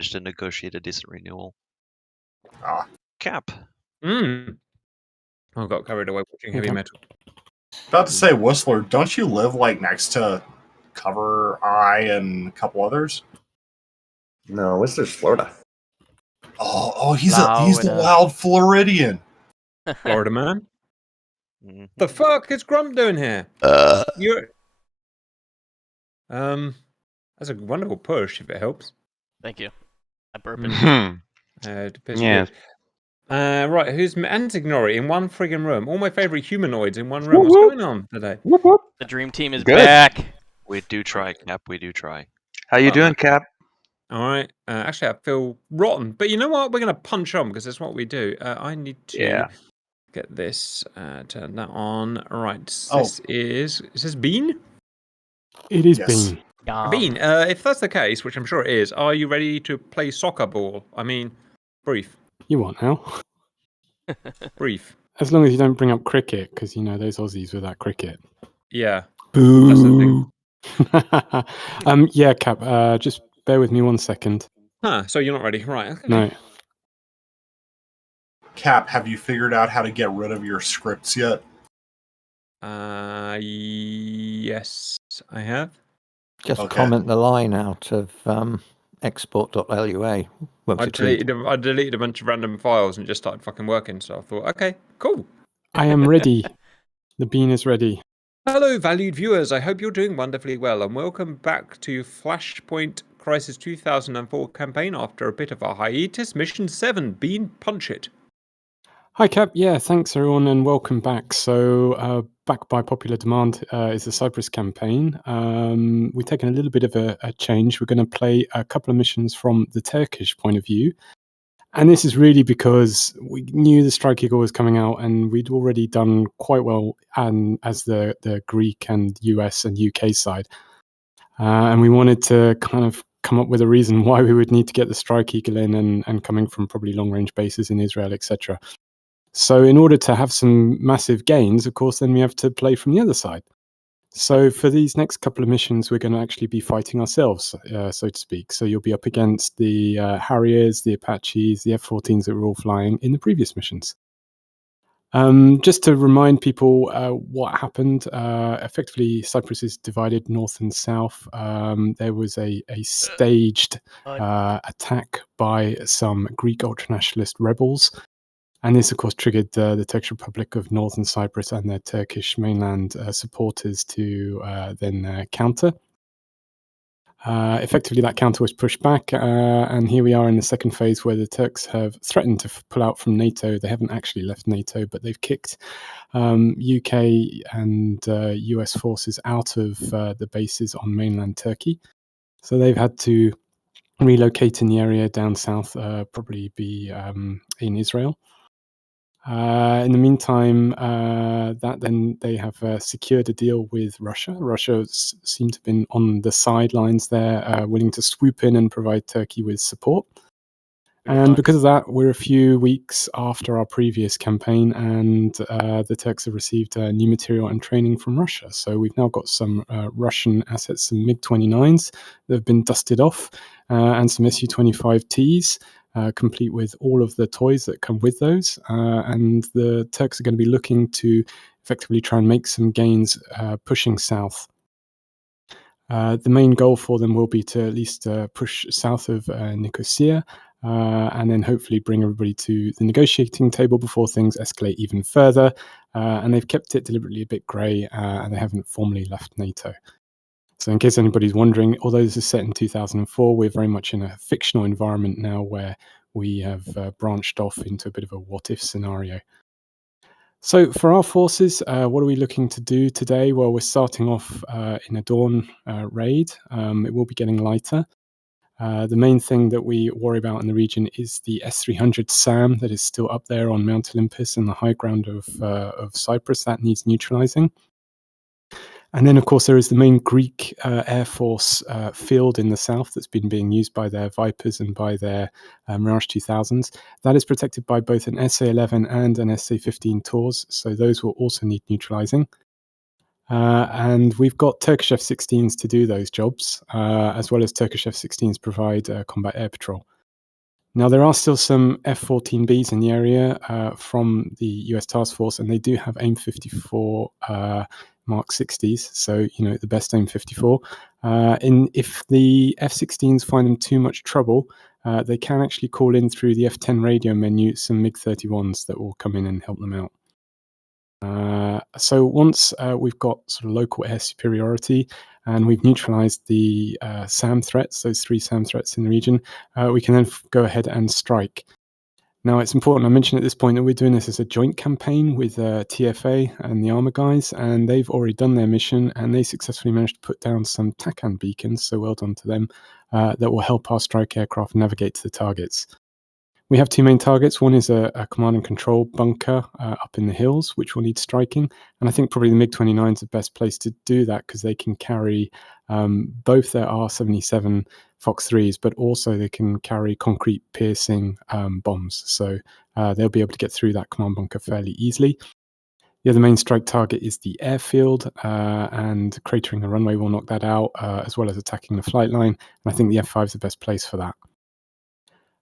managed to negotiate a decent renewal. Ah. Cap. I got carried away watching heavy metal. About to say, Whistler, don't you live like next to Cover Eye and a couple others? No, Whistler's Florida. Oh, he's the wild Floridian. Florida man. Mm-hmm. The fuck is Grump doing here? You're that's a wonderful push if it helps. Thank you. I burp it. Yeah. Right, who's Antignori in one friggin' room? All my favorite humanoids in one room. What's going on today? The dream team is back. We do try, Cap. We do try. How you doing, Cap? All right. Actually, I feel rotten, but you know what? We're gonna punch on because that's what we do. I need to get this. Turn that on. Right. This is this Bean? It is Bean. Bean. If that's the case, which I'm sure it is, are you ready to play soccer ball? I mean, brief. You want now? Brief. As long as you don't bring up cricket, because you know those Aussies with that cricket. Yeah. Boo. That's the thing. Yeah, Cap. Just bear with me 1 second. So you're not ready, right? Okay. No. Cap, have you figured out how to get rid of your scripts yet? Yes, I have. Just comment the line out of export.lua. I deleted a bunch of random files and just started fucking working. So I thought, okay, cool. I am ready. The Bean is ready. Hello, valued viewers. I hope you're doing wonderfully well, and welcome back to Flashpoint Crisis 2004 campaign after a bit of a hiatus. Mission 7, Bean Punch It. Hi, Cap. Yeah, thanks, everyone, and welcome back. So, back by popular demand is the Cyprus campaign. We've taken a little bit of a change. We're going to play a couple of missions from the Turkish point of view. And this is really because we knew the Strike Eagle was coming out, and we'd already done quite well as the Greek and US and UK side. And we wanted to kind of come up with a reason why we would need to get the Strike Eagle in and coming from probably long-range bases in Israel, etc. So in order to have some massive gains, of course, then we have to play from the other side. So for these next couple of missions, we're going to actually be fighting ourselves, so to speak. So you'll be up against the Harriers, the Apaches, the F-14s that were all flying in the previous missions. Just to remind people what happened, effectively Cyprus is divided north and south. There was a staged attack by some Greek ultranationalist rebels. And this, of course, triggered the Turkish Republic of Northern Cyprus and their Turkish mainland supporters to then counter. Effectively, that counter was pushed back, and here we are in the second phase where the Turks have threatened to pull out from NATO. They haven't actually left NATO, but they've kicked UK and US forces out of the bases on mainland Turkey. So they've had to relocate in the area down south, probably be in Israel. In the meantime, then they have secured a deal with Russia. Russia seemed to have been on the sidelines there, willing to swoop in and provide Turkey with support. And because of that, we're a few weeks after our previous campaign, and the Turks have received new material and training from Russia. So we've now got some Russian assets, some MiG-29s that have been dusted off, and some Su-25Ts. Complete with all of the toys that come with those. And the Turks are going to be looking to effectively try and make some gains pushing south. The main goal for them will be to at least push south of Nicosia and then hopefully bring everybody to the negotiating table before things escalate even further. And they've kept it deliberately a bit grey and they haven't formally left NATO. So in case anybody's wondering, although this is set in 2004, we're very much in a fictional environment now where we have branched off into a bit of a what-if scenario. So for our forces, what are we looking to do today? Well, we're starting off in a dawn raid. It will be getting lighter. The main thing that we worry about in the region is the S-300 SAM that is still up there on Mount Olympus and the high ground of Cyprus. That needs neutralizing. And then, of course, there is the main Greek Air Force field in the south that's been being used by their Vipers and by their Mirage 2000s. That is protected by both an SA-11 and an SA-15 TORS, so those will also need neutralizing. And we've got Turkish F-16s to do those jobs, as well as Turkish F-16s provide combat air patrol. Now, there are still some F-14Bs in the area from the US Task Force, and they do have AIM-54 Mark 60s, so, the best AIM-54. If the F-16s find them too much trouble, they can actually call in through the F-10 radio menu some MiG-31s that will come in and help them out. So once we've got sort of local air superiority and we've neutralized the SAM threats, those 3 SAM threats in the region, we can then go ahead and strike. Now, it's important I mention at this point that we're doing this as a joint campaign with TFA and the Armour guys, and they've already done their mission, and they successfully managed to put down some TACAN beacons, so well done to them, that will help our strike aircraft navigate to the targets. We have 2 main targets. One is a command and control bunker up in the hills, which will need striking. And I think probably the MiG-29 is the best place to do that because they can carry both their R-77 Fox 3s, but also they can carry concrete piercing bombs. So they'll be able to get through that command bunker fairly easily. The other main strike target is the airfield, and cratering the runway will knock that out, as well as attacking the flight line. And I think the F-5 is the best place for that.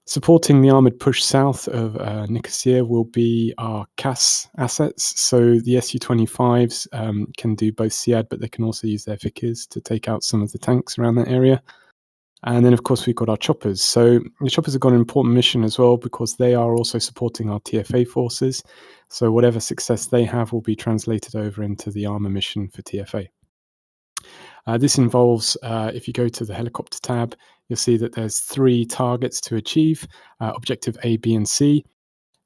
Supporting the armoured push south of Nicosia will be our CAS assets. So the Su-25s can do both SEAD, but they can also use their Vickers to take out some of the tanks around that area. And then, of course, we've got our choppers. So the choppers have got an important mission as well because they are also supporting our TFA forces. So whatever success they have will be translated over into the armour mission for TFA. This involves, if you go to the helicopter tab, you'll see that there's 3 targets to achieve, objective A, B, and C.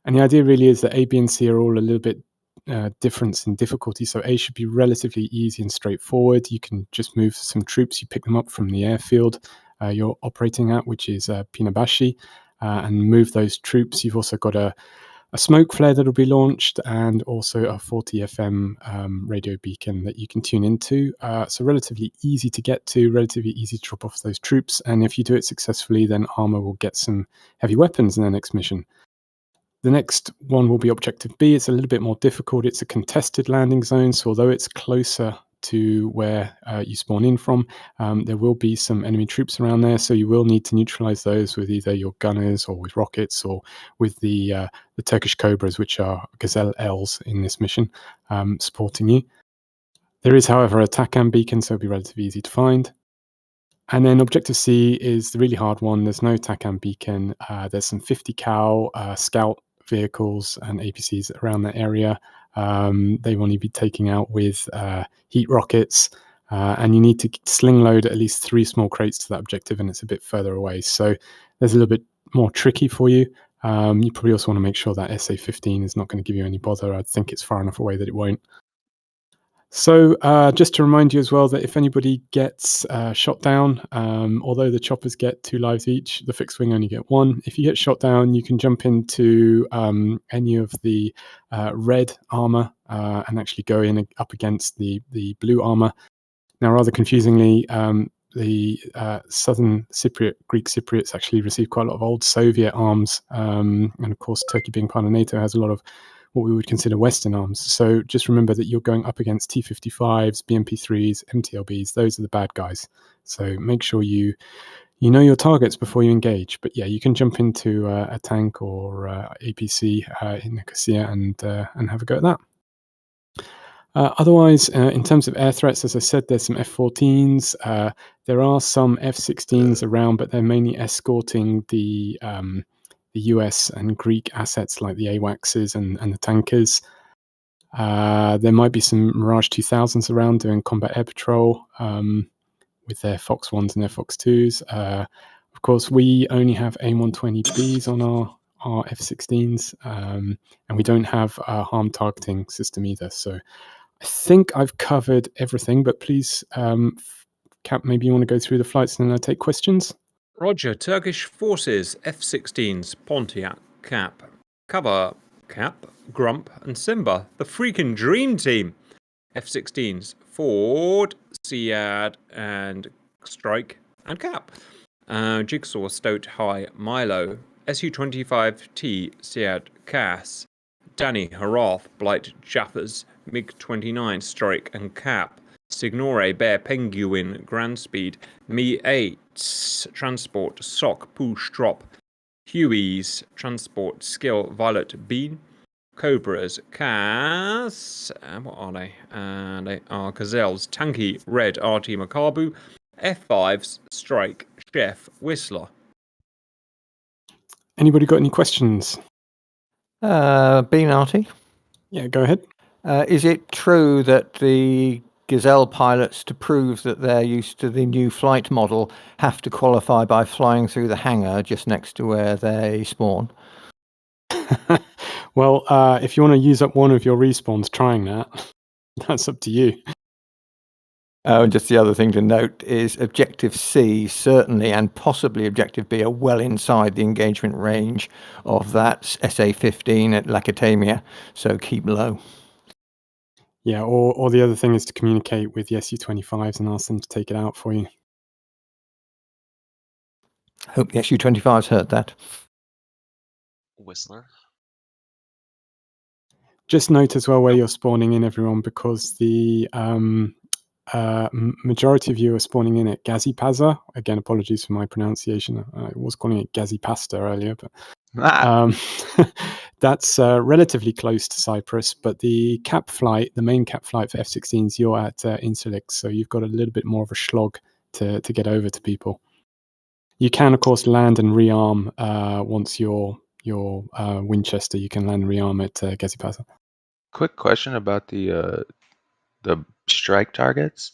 And the idea really is that A, B, and C are all a little bit different in difficulty. So A should be relatively easy and straightforward. You can just move some troops. You pick them up from the airfield you're operating at, which is Pinabashi, and move those troops. You've also got a smoke flare that will be launched and also a 40 FM radio beacon that you can tune into. So relatively easy to get to, relatively easy to drop off those troops. And if you do it successfully, then Armour will get some heavy weapons in their next mission. The next one will be Objective B. It's a little bit more difficult. It's a contested landing zone. So although it's closer to where you spawn in from, there will be some enemy troops around there, so you will need to neutralize those with either your gunners or with rockets or with the Turkish Cobras, which are Gazelle Ls in this mission, supporting you. There is, however, a TACAN beacon, so it'll be relatively easy to find. And then Objective C is the really hard one. There's no TACAN beacon. There's some 50 cal scout vehicles and APCs around that area. They will need to be taken out with heat rockets, and you need to sling load at least 3 small crates to that objective, and it's a bit further away. So there's a little bit more tricky for you. You probably also want to make sure that SA-15 is not going to give you any bother. I think it's far enough away that it won't. So just to remind you as well that if anybody gets shot down, although the choppers get 2 lives each, the fixed wing only get 1. If you get shot down, you can jump into any of the red armour and actually go in up against the blue armour. Now, rather confusingly, the southern Cypriot, Greek Cypriots actually received quite a lot of old Soviet arms. And of course, Turkey being part of NATO has a lot of what we would consider Western arms. So just remember that you're going up against T-55s, BMP-3s, MTLBs. Those are the bad guys. So make sure you know your targets before you engage. But yeah, you can jump into a tank or APC in Nicosia and have a go at that. Otherwise, in terms of air threats, as I said, there's some F-14s. There are some F-16s around, but they're mainly escorting the US and Greek assets like the AWACSs and the tankers. There might be some Mirage 2000s around doing combat air patrol with their Fox 1s and their Fox 2s. Of course, we only have AIM-120Bs on our F-16s, and we don't have a harm targeting system either. So I think I've covered everything, but please, Cap, maybe you want to go through the flights and then I'll take questions. Roger. Turkish forces, F-16s, Pontiac, Cap, Cover, Cap, Grump, and Simba. The freaking dream team. F-16s, Ford, Sead, and Strike, and Cap. Jigsaw, Stoat, High, Milo. Su-25T, Sead, Cass. Danny, Harath, Blight, Jaffers, MiG-29, Strike, and Cap. Signore, Bear, Penguin, Grand Speed, Me 8, Transport, Sock, Push, Drop, Hueys, Transport, Skill, Violet, Bean, Cobras, Cass, what are they? They are Gazelles, Tanky, Red, RT, Makabu, F5s, Strike, Chef, Whistler. Anybody got any questions? Bean Artie, Yeah, go ahead. is it true that the Gazelle pilots, to prove that they're used to the new flight model, have to qualify by flying through the hangar just next to where they spawn? Well, if you want to use up one of your respawns trying that, that's up to you. And just the other thing to note is Objective C, certainly, and possibly Objective B, are well inside the engagement range of that SA-15 at Lacatamia, so keep low. Yeah, or the other thing is to communicate with the Su-25s and ask them to take it out for you. Hope the Su-25s heard that. Whistler. Just note as well where you're spawning in, everyone, because the majority of you are spawning in at Gazipaza. Again, apologies for my pronunciation. I was calling it Gazipasta earlier, but that's relatively close to Cyprus. But the cap flight, the main cap flight for F-16s, you're at Insulix, so you've got a little bit more of a slog to get over to people. You can, of course, land and rearm once you're Winchester. You can land and rearm at Gazipaza. Quick question about the strike targets.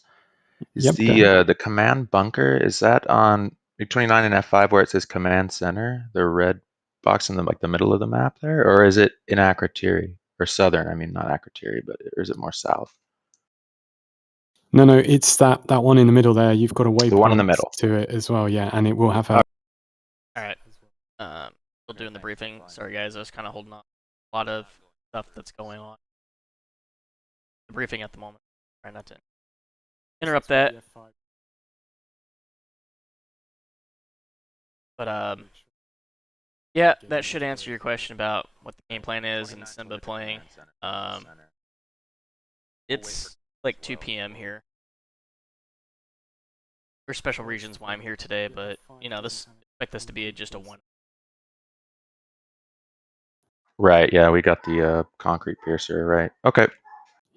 Is Yep, go ahead. the command bunker, is that on MiG-29 and F5 where it says command center, the red box in the middle of the map there, or is it in Akrotiri or southern? I mean, not Akrotiri, but or is it more south? No, it's that one in the middle there. You've got a waypoint The one in the middle to it as well, yeah, and it will have a. All right. Still doing the briefing. Sorry, guys. I was kind of holding on a lot of stuff that's going on. The briefing at the moment. Try not to interrupt that. But yeah, that should answer your question about what the game plan is and Simba playing. It's like 2 p.m. here. For special reasons why I'm here today, but you know, expect this to be just a one. Right, yeah, we got the concrete piercer, right. Okay.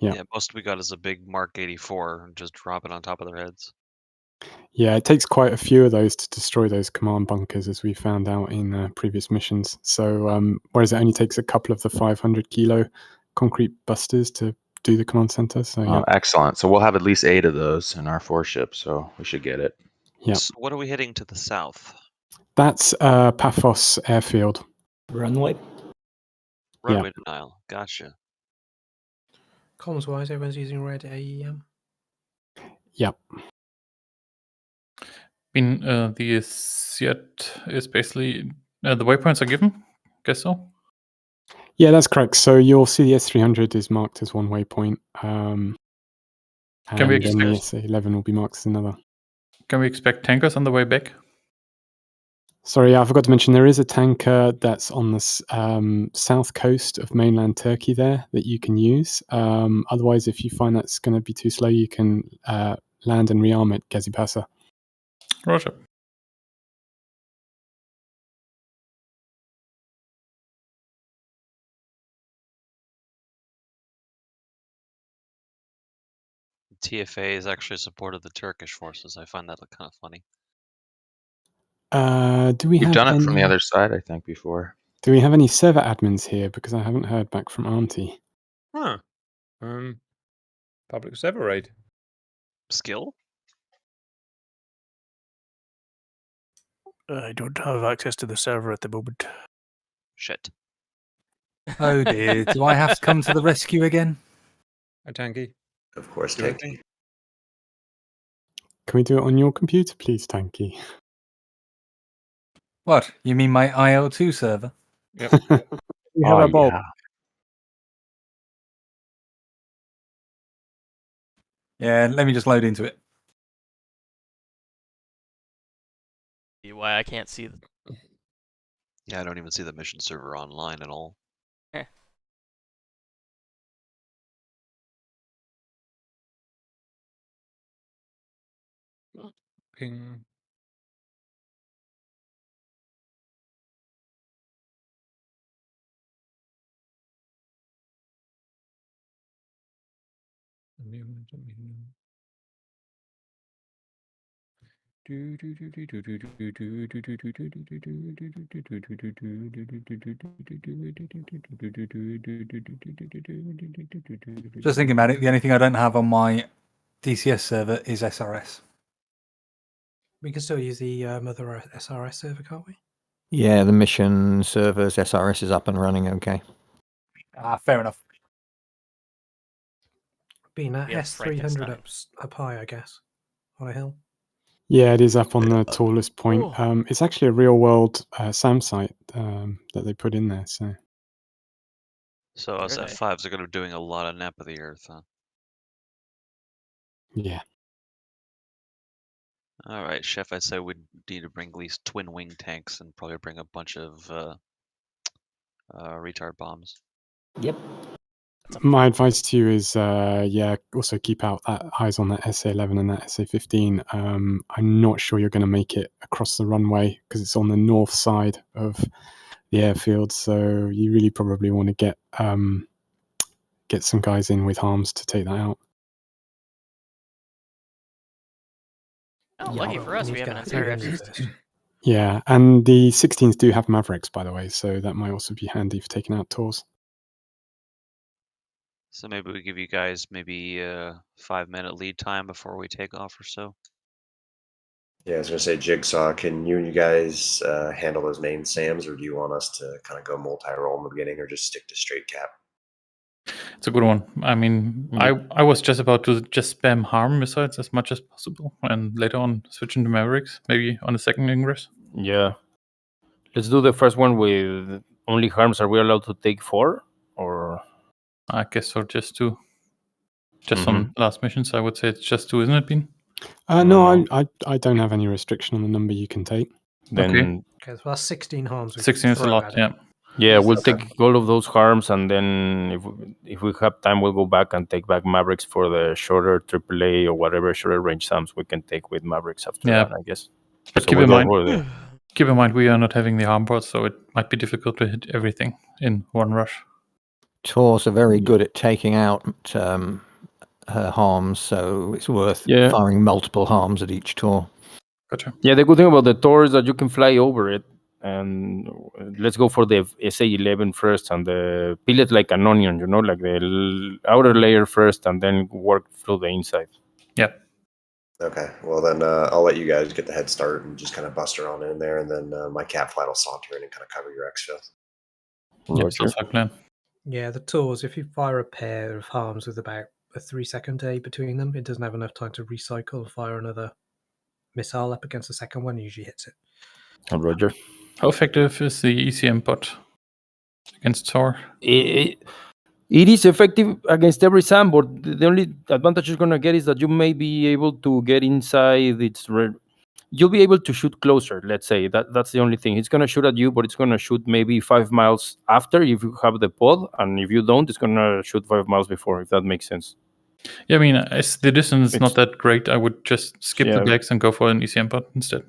Yeah, most we got is a big Mark 84 and just drop it on top of their heads. Yeah, it takes quite a few of those to destroy those command bunkers, as we found out in previous missions. So, whereas it only takes a couple of the 500 kilo concrete busters to do the command center. So, yeah. Excellent. So we'll have at least 8 of those in our 4 ships, so we should get it. Yeah. So what are we hitting to the south? That's Paphos Airfield. Runway. Runway denial. Gotcha. Comms wise, everyone's using red AEM. Yep. The set is basically the waypoints are given. Guess so. Yeah, that's correct. So you'll see the S300 is marked as one waypoint, and Can we then the expect? S11 will be marked as another. Can we expect tankers on the way back? Sorry, I forgot to mention there is a tanker that's on the south coast of mainland Turkey there that you can use. Otherwise, if you find that's going to be too slow, you can land and rearm at Gazipasa. Roger. TFA has actually supported the Turkish forces. I find that kind of funny. Do we We've have done it any, from the other side, I think, before. Do we have any server admins here? Because I haven't heard back from Auntie. Huh. Public server raid. Skill? I don't have access to the server at the moment. Shit. Oh dear, do I have to come to the rescue again? Hi, Tanky. Of course, Do it. Tanky. Can we do it on your computer, please, Tanky? What? You mean my IL2 server? Yep. You have a Bob. Yeah, let me just load into it. Why I can't see the Yeah, I don't even see the mission server online at all. looking. Just thinking about it, the only thing I don't have on my DCS server is SRS. We can still use the other SRS server, can't we? Yeah, the mission servers, SRS is up and running okay. Fair enough. Being at Yeah, S300 up high, I guess, on a hill. Yeah, it is up on the tallest point. Oh. It's actually a real world SAM site that they put in there. So us Are they? F5s are going to be doing a lot of nap of the Earth, huh? Yeah. All right, Chef. I say we need to bring at least twin wing tanks and probably bring a bunch of retard bombs. Yep. My advice to you is, also keep out eyes on that SA-11 and that SA-15. I'm not sure you're going to make it across the runway because it's on the north side of the airfield. So you really probably want to get some guys in with harms to take that out. Oh, lucky for us, we have an entire F-16. Yeah, and the 16s do have Mavericks, by the way, so that might also be handy for taking out tours. So maybe we give you guys maybe a 5-minute lead time before we take off or so. Yeah, I was gonna say, Jigsaw, can you and you guys handle those main SAMs, or do you want us to kind of go multi-role in the beginning, or just stick to straight cap? It's a good one. I mean, I was just about to just spam harm missiles as much as possible, and later on switch into Mavericks, maybe on the second ingress. Yeah. Let's do the first one with only harms. Are we allowed to take 4? Or I guess so, just 2. Just some last missions, I would say it's just 2, isn't it, Bean? No, I don't have any restriction on the number you can take. then Okay, so that's 16 harms. 16 is a lot, yeah. yeah, we'll take all of those harms, and then if we have time, we'll go back and take back Mavericks for the shorter AAA or whatever shorter range SAMs we can take with Mavericks after that, I guess. But So keep we'll in go mind, for the- keep in mind we are not having the harm board, so it might be difficult to hit everything in one rush. Tours are very good at taking out harms, so it's worth firing multiple harms at each tour. Gotcha. Yeah, the good thing about the Tor is that you can fly over it, and let's go for the SA-11 first and peel it like an onion, like the outer layer first, and then work through the inside. Yeah. Okay, well then I'll let you guys get the head start and just kind of bust around in there, and then my cap flight will saunter in and kind of cover your exfil. Yeah, sounds like a plan. Yeah, the tours, if you fire a pair of harms with about a 3-second delay between them, it doesn't have enough time to recycle and fire another missile up against the second one, usually hits it. Roger. How effective is the ECM bot against Tor? It is effective against every SAM, but the only advantage you're going to get is that you may be able to get inside its... You'll be able to shoot closer, let's say. That's the only thing. It's going to shoot at you, but it's going to shoot maybe 5 miles after if you have the pod, and if you don't, it's going to shoot 5 miles before, if that makes sense. Yeah, I mean, as the distance is not that great, I would just skip the bags and go for an ECM bot instead.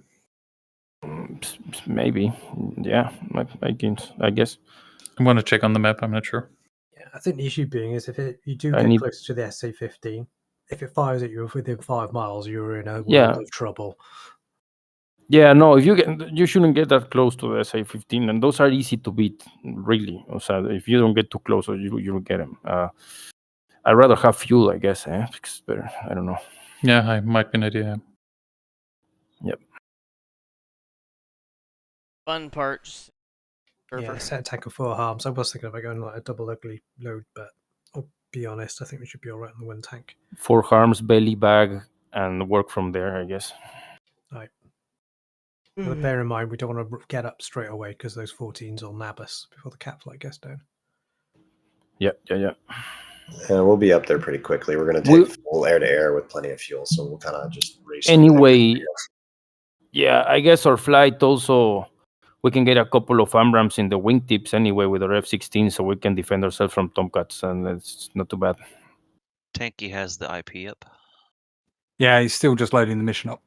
Maybe. Yeah, I guess. I'm going to check on the map, I'm not sure. Yeah, I think the issue being is if you do get close to the SA-15, if it fires at you within 5 miles, you're in a world of trouble. Yeah, no, you shouldn't get that close to the SA-15, and those are easy to beat, really. So if you don't get too close, you don't get them. I'd rather have fuel, I guess, because it's better. I don't know. Yeah, it might be an idea. Yep. Fun part. Yeah, set a tank of 4 harms. I was thinking about going like a double ugly load, but I'll be honest, I think we should be all right on the 1 tank. 4 harms, belly bag, and work from there, I guess. Right. But bear in mind, we don't want to get up straight away because those 14s will nab us before the cap flight gets down. Yeah. We'll be up there pretty quickly. We're going to take full air-to-air with plenty of fuel, so we'll kind of just race. Anyway, yeah, I guess our flight also, we can get a couple of AMRAAMs in the wingtips anyway with our F-16, so we can defend ourselves from Tomcats, and it's not too bad. Tanky has the IP up. Yeah, he's still just loading the mission up.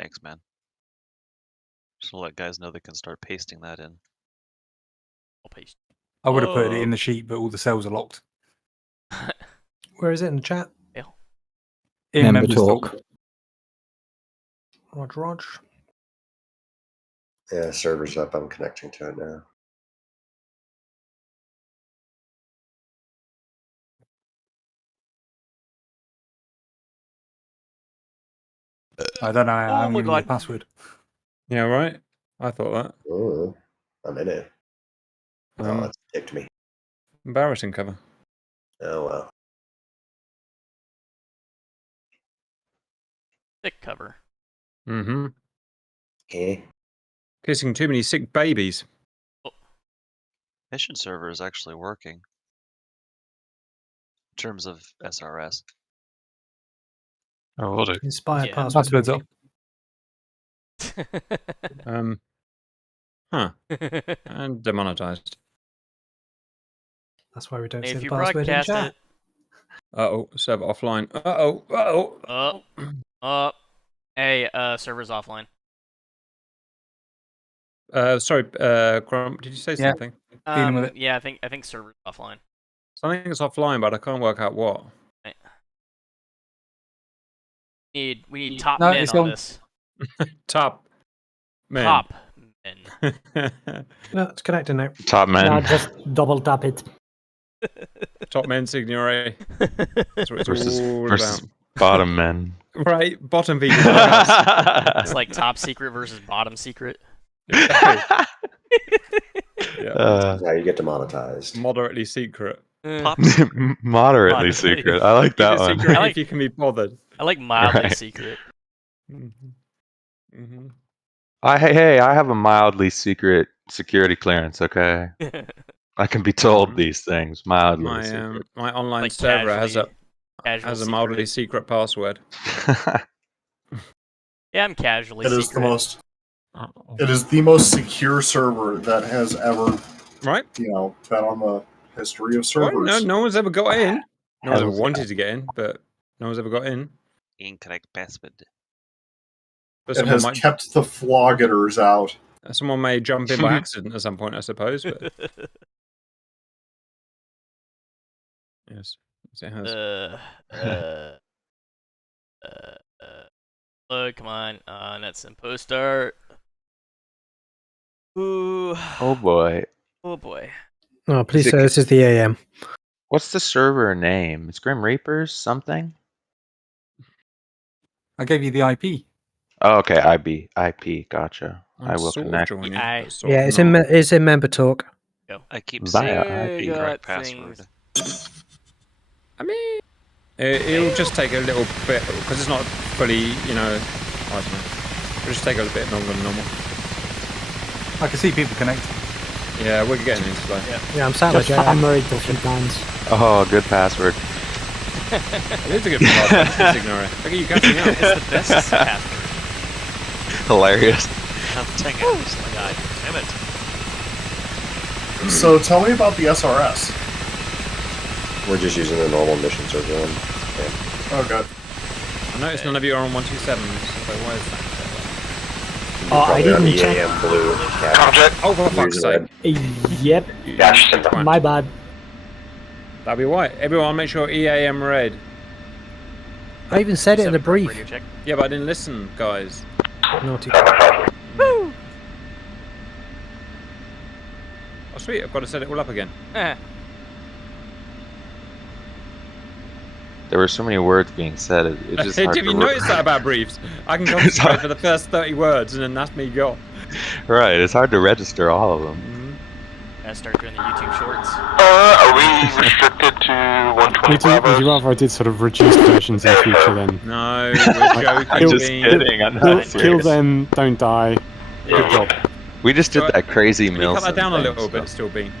Thanks, man. Just to let guys know they can start pasting that in. I'll paste. I would have put it in the sheet, but all the cells are locked. Where is it in the chat? In Member members talk. Rog. Yeah, server's up. I'm connecting to it now. I don't know how Oh I'm my giving you a God. password. Yeah, right. I thought that. Oh, I'm in it. Oh, it's kicked me. Embarrassing cover. Oh well. Thick cover. Mm-hmm. Okay. Kissing too many sick babies. Mission server is actually working. In terms of SRS. Oh, will do. Inspired Yeah. password. Passwords up. Huh. And demonetized. That's why we don't see If the you password in broadcast chat. it. Uh-oh, server offline. Uh-oh. Hey, server's offline. Sorry, Grump, did you say Yeah. something? Dealing with it. Yeah, I think server's offline. Something is offline, but I can't work out what. We need top No, men it's on on. this. Top men. Top men. No, it's connecting now. Top men. Now just double tap it. Top men, Signore. That's what it's all versus about. bottom men. Right, bottom people. It's like top secret versus bottom secret. Yeah. That's how you get demonetized. Moderately secret. Moderately Moderately. secret. I like Keep that it one. secret I like- if you can be bothered. I like mildly Right. secret. Mm-hmm. Hey, I have a mildly secret security clearance. Okay, I can be told these things mildly My secret. my online Like server has a casual mildly secret password. Yeah, I'm casually It secret. is the most. It is the most secure server that has ever, Right? been on the history of Well, servers. no one's ever got in. No one's ever Hells yeah. wanted to get in, but no one's ever got in. Incorrect password. But It has kept the floggetters out. someone may jump in by accident at some point, I suppose. But yes, it has. Look, come on. That's in post start. Ooh. Oh boy. Oh boy. Oh, please Is say it- this is the AM. What's the server name? It's Grim Reapers something? I gave you the IP. Oh, okay, IP, gotcha. I will sort of connect. joining, I- but sort Yeah, of it's not. it's in member talk. I keep Via saying IP. incorrect got password. I mean, it'll just take a little bit because it's not fully, I don't know. It'll just take a little bit longer than normal. I can see people connect. Yeah, we're getting into play. Yeah, I'm sat like Just hammer it a few times. Oh, good password. It is a good password. Ignore it. Look at you catching up. It's the best password. Hilarious. Dang it. Oh my god. Damn it. So tell me about the SRS. We're just using the normal mission server one. Oh god. I noticed none of you are on 127, so why is that? Oh, I Probably on didn't the check. AM blue. Cat. Oh, for fuck's sake. Yep, my bad. That'll be white. Everyone make sure EAM red. I even said it in the brief. Radio check. Yeah, but I didn't listen, guys. Naughty. Woo! Oh, sweet. I've got to set it all up again. There were so many words being said. It's just hard Have you to noticed that about briefs? I can concentrate for the first 30 words, and then that's me gone. Right, it's hard to register all of them. I start doing the YouTube shorts. Are we restricted to 125? Would you rather I did sort of reduced versions in the future then? No, we're joking. I'm just kidding. I'm not Kill serious. them, don't die. Good job. We just did that crazy Can you cut Milson that down a thing, little so- bit, still being?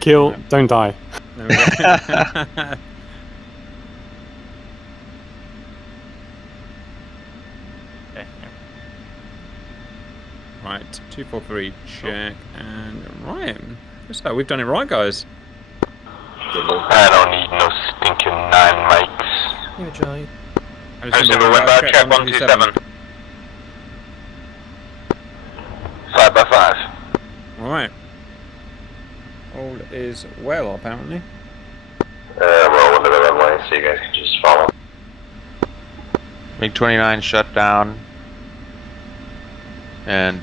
Kill, don't die. There we go. Okay. Right, 243, check, and right. So we've done it right, guys. I don't need no stinking 9 mics. You're giant. I Cruiser, we're about check 127. by 5. Alright. All is well, apparently. Roll into the runway so you guys can just follow. MiG-29 shut down. And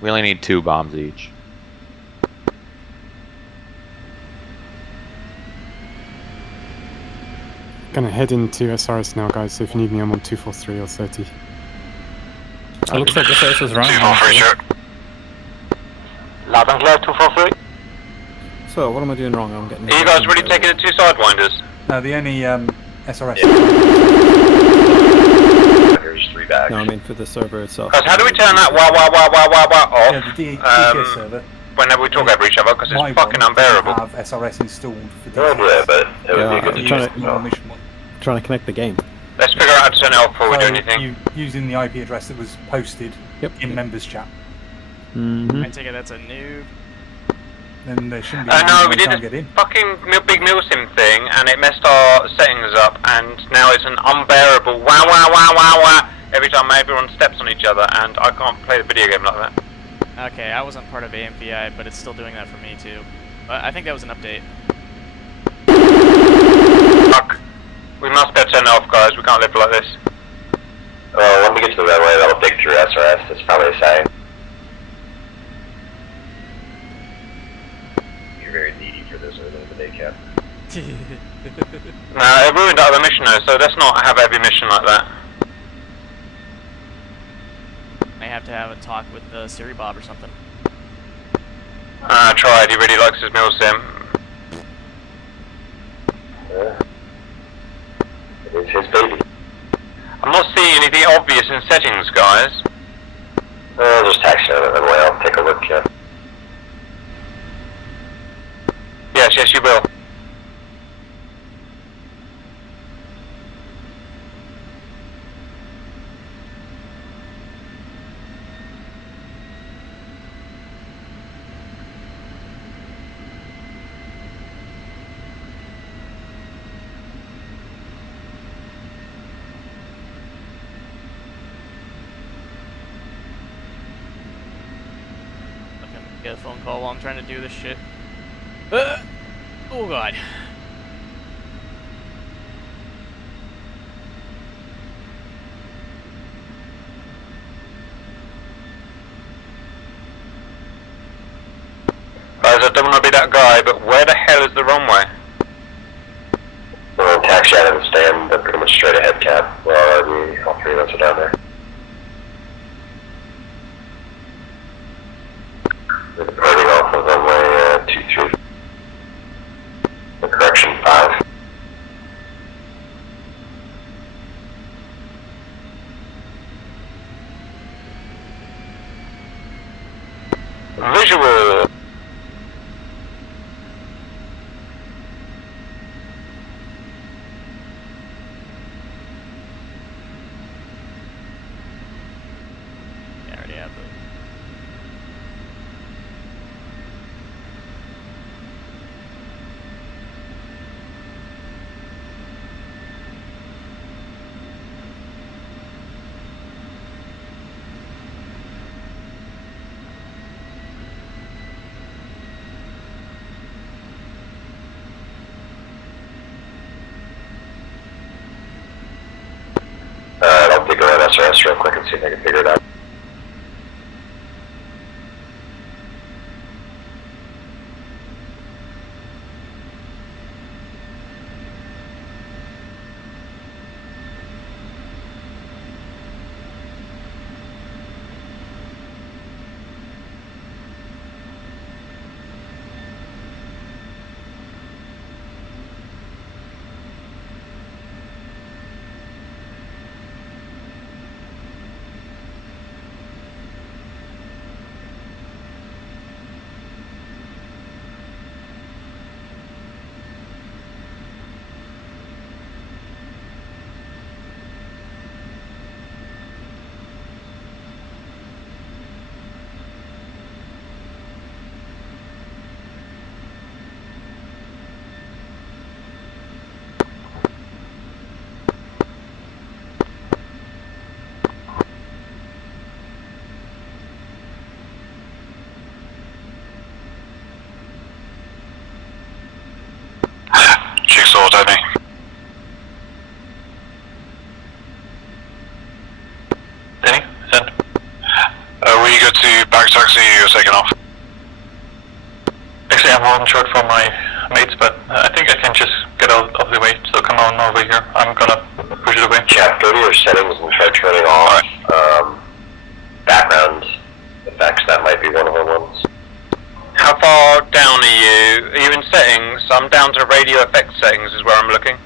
we only need 2 bombs each. Gonna head into SRS now, guys. So if you need me, I'm on 243 or 30. It looks like SRS is running. 243, sure. Loud and clear, 243. So what am I doing wrong? I'm getting. Are you guys really taking the 2 sidewinders? No, the only SRS. There's 3 back. No, I mean for the server itself. Guys, how do we turn that wow off? Yeah, the DCS server. Whenever we talk over each other, because it's fucking unbearable. Have SRS installed for Oh, DCS. yeah, but it would Yeah, be good to I'm trying use. to- Normal mission one. Trying to connect the game. Let's figure out how to turn it off before we do So anything. you using the IP address that was posted in members chat. Mm-hmm. I take it that's a new. Then there shouldn't be. No, we you did can't a get in. fucking big milsim thing, and it messed our settings up, and now it's an unbearable wow every time everyone steps on each other, and I can't play the video game like that. Okay, I wasn't part of AMPI, but it's still doing that for me too. But I think that was an update. Fuck. We must be able to turn it off, guys. We can't live like this. When we get to the runway, that'll dig through SRS. That's probably a sign. You're very needy for this early in the day, Cap. No, it ruined our other mission though, so let's not have every mission like that. I have to have a talk with Siri Bob or something. I tried. He really likes his milsim. It's his baby. I'm not seeing anything obvious in settings, guys. Just taxi on the runway. I'll take a look, yeah. Yes, you will. Get a phone call while I'm trying to do this shit. Oh god. Guys, I don't want to be that guy, but where the hell is the runway? We'll taxi out of the stand, but pretty much straight ahead, Cap. Well, all 3 of us are down there. We're departing off of runway 23. Correction 5. Visual. Yeah, I already have those. I'll dig around SRS real quick and see if I can figure it out. second off. Actually, I'm holding short for my mates, but I think I can just get out of the way, so come on over here. I'm gonna push it away. Chat, go to your settings and try turning off background effects. That might be one of the ones. How far down are you? Are you in settings? I'm down to radio effects settings is where I'm looking.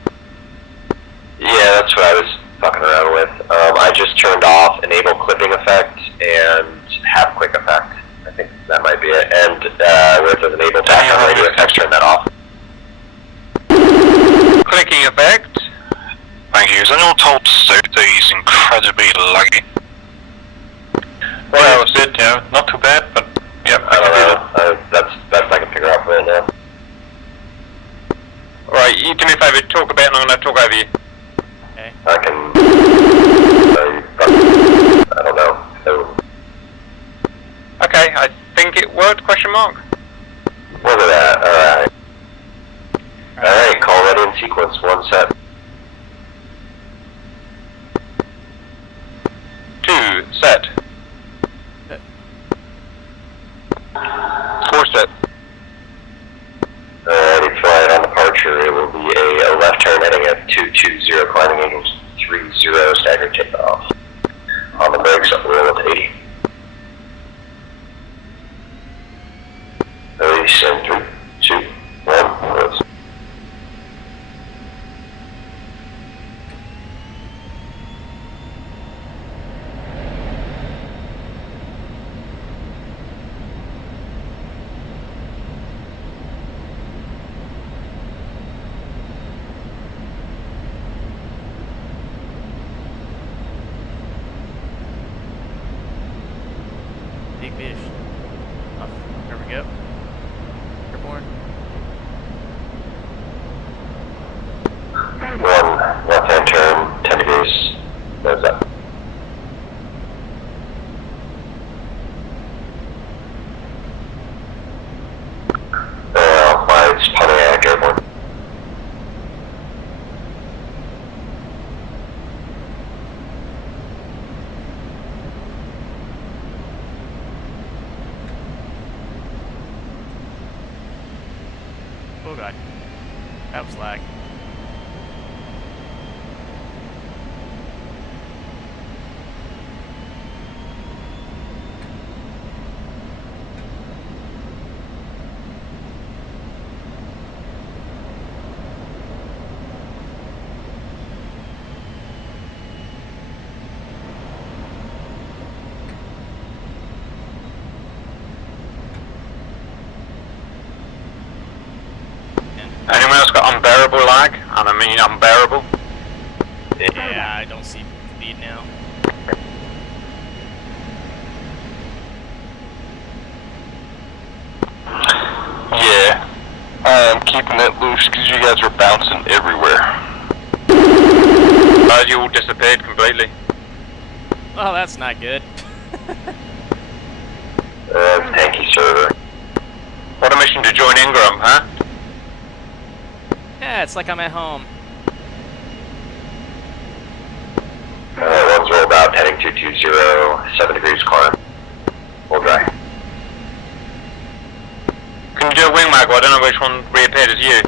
Yeah, that's what I was fucking around with. I just turned off enable clipping effect and have quick effect. I think that might be it. And where it says enable background radio effects, turn that off. Clicking effect. Thank you. Is anyone told Suit that he's incredibly laggy? Well, it's good, yeah. Not too bad, but yeah, I can do that. That's I can figure out right now. Alright, you do me a favour, talk a bit and I'm gonna talk over you. Okay. I can. I don't know. So, Okay, I think it worked, question mark? look at that. Alright. Alright, call that in sequence. One set. 2, set. 4 set. Alrighty, flight on departure. It will be a left turn heading at 220, climbing angles 30, staggered takeoff. On the brakes, up roll at 80. Release in 3, 2, 1, release. Big fish. Oh, there we go. Airborne. One left hand turn, 10 degrees, nose up. Flights, Pontiac Airborne. Oh god. That was lag. Anyone else got unbearable lag? And I mean unbearable. Yeah, I don't see speed now. Yeah. I am keeping it loose because you guys are bouncing everywhere. You all disappeared completely. Oh, that's not good. Tanky server. What a mission to join Ingram, huh? Yeah, it's like I'm at home. One's rolled out, heading 220, 7 degrees climb. Full dry. Can you do a wing mag? I don't know which one reappeared as you.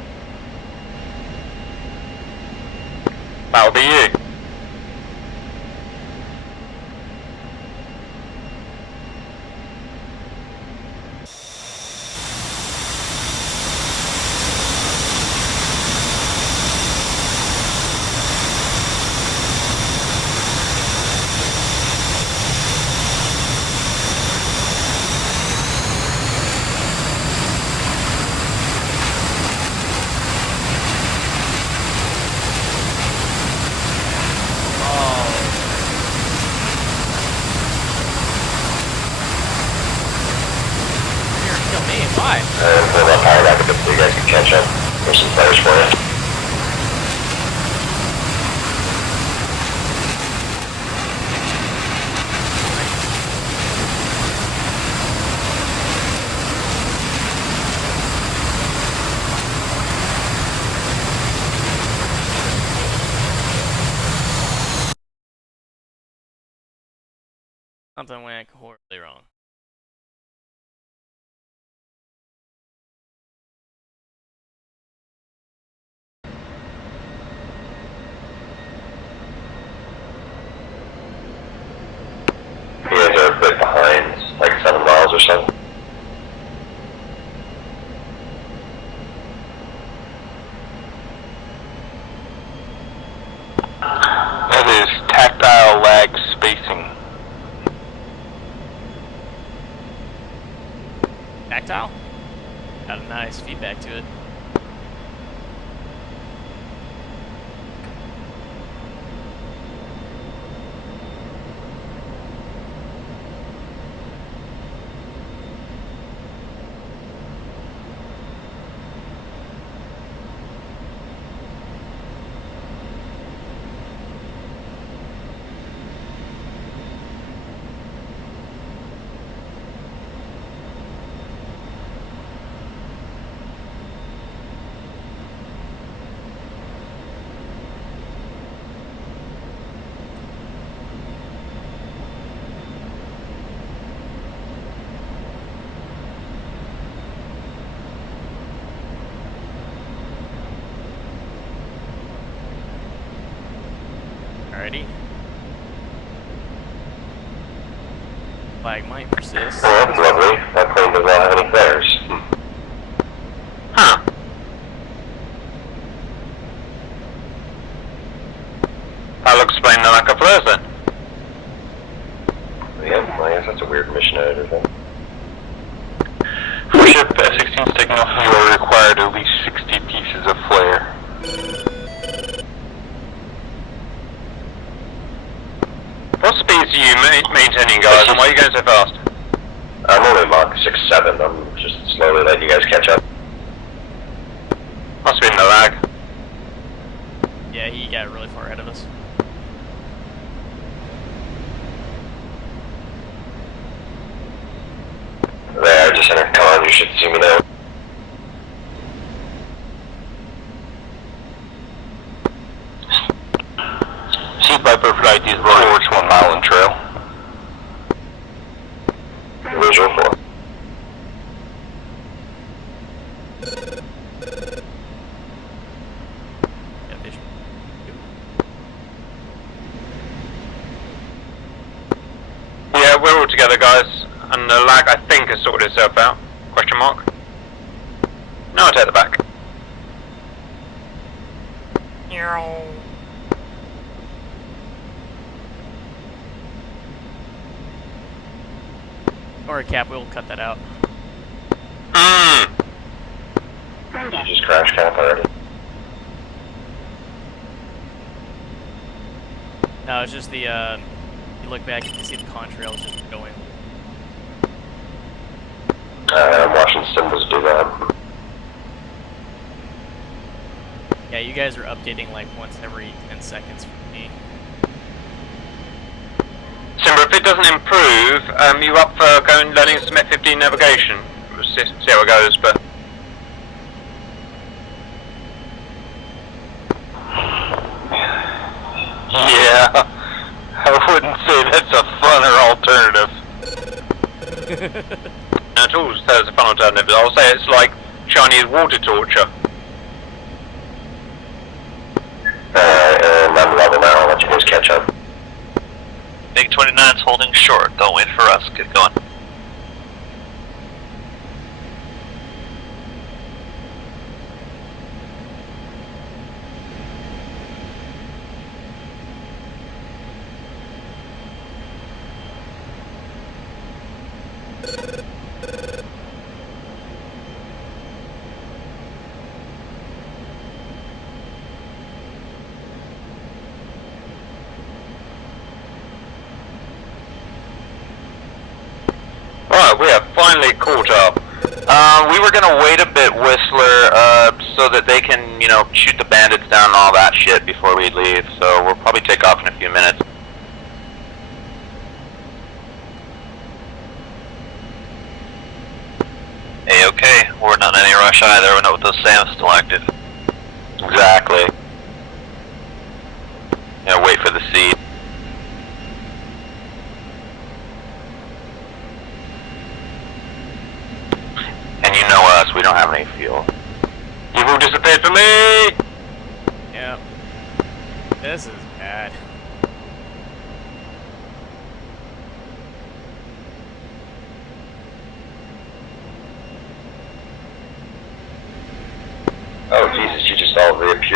That'll be you. Why? And pull that power back a bit so you guys can catch up. There's some flares for you. Something went horribly wrong. or something. That is tactile lag spacing. Tactile? Got a nice feedback to it. Alrighty. Flag might persist. Well, that's lovely. That plane does not have any flares. Huh. That'll explain the lack of flares then. Yeah, I guess that's a weird mission editor thing. For ship F-16 is taking off, you are required at least 60 pieces of flare. What speeds are you maintaining, guys, and why are you going so fast? I'm only Mach 6-7. I'm just slowly letting you guys catch up. Must have been the lag. Yeah, he got really far ahead of us. There, just entered con. You should see me now. Sea Viper flight is running towards 1 mile in trail. Visual 4. Yeah, vision. Yeah, we're all together, guys, and the lag, I think, has sorted itself out. Question mark? No, I take the back. Or Cap, we'll cut that out. You just crash cap already. No, it's just the, you look back, you can see the contrails just going. I'm watching symbols do that. Yeah, you guys are updating like once every 10 seconds for me. Simba, if it doesn't improve, you up for going learning some F-15 navigation? We'll see how it goes, but... Yeah, I wouldn't say that's a funner alternative. At all, so it's a fun alternative. I'll say it's like Chinese water torture. And I'm level now. I'll let you guys catch up. Big 29's holding short. Don't wait for us. Get going. Right, we have finally caught up. We were gonna wait a bit, Whistler, so that they can, you know, shoot the bandits down and all that shit before we leave. So we'll probably take off in a few minutes. Hey, okay. We're not in any rush either. We're not with those SAMs still active. Exactly. Yeah, wait for the seed. And you know us, we don't have any fuel. You've all disappeared for me! Yep. This is bad.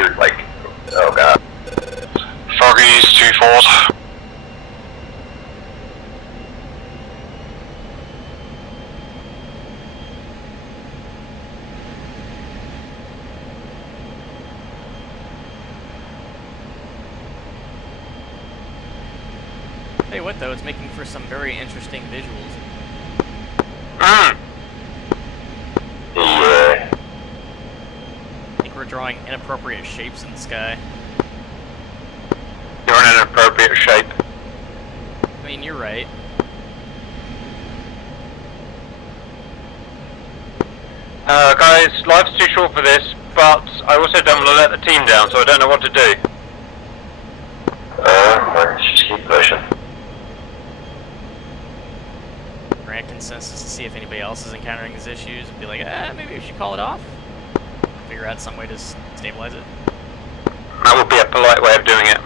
you're like, oh god. Foggies 2-4. Hey, what though? It's making for some very interesting visuals. Yeah. I think we're drawing inappropriate shapes in the sky. You're in an appropriate shape. I mean, you're right. Guys, life's too short for this, but I also don't want to let the team down, so I don't know what to do. Let's just keep pushing. Grant consensus to see if anybody else is encountering these issues and be like, maybe we should call it off. Figure out some way to stabilize it. That would be a polite way of doing it.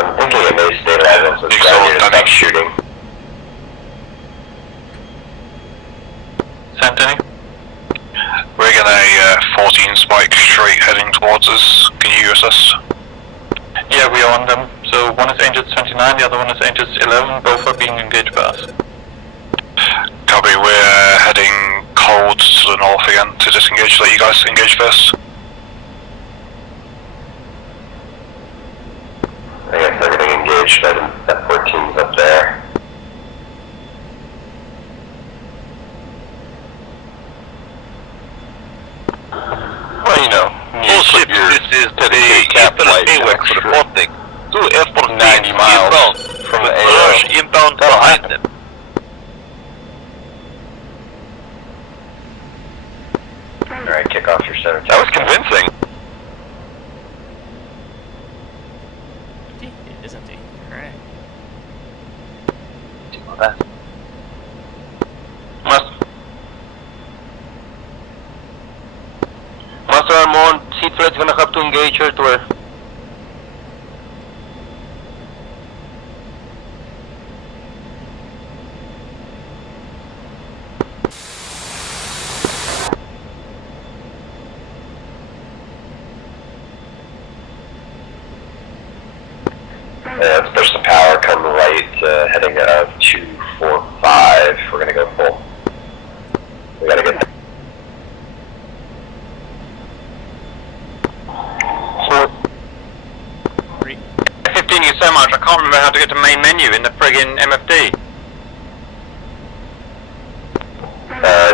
I'm thinking it may stabilize once it's done. You stop shooting. Anthony? We're gonna 14 spike straight heading towards us. Can you assess? Yeah, we are on them. So one is Angels 29, the other one is Angels 11. Both are being engaged by us. Copy, we're heading cold to the north again to disengage. Let you guys engage first. I guess they're getting engaged. That 14's up there. Well, you know, Bullshit, this is the Eastern AWAC reporting. 2 F-14 90 miles inbound from the Rush AO. inbound behind them. Alright, kick off your center. That was convincing. Empty? It is empty. Alright. Do all that. Master Armon, seat flight's gonna have to engage her to her. Let's push the power, come right, heading of 245. We're gonna go full. We gotta get there. F-15 you so much, I can't remember how to get to main menu in the friggin' MFD.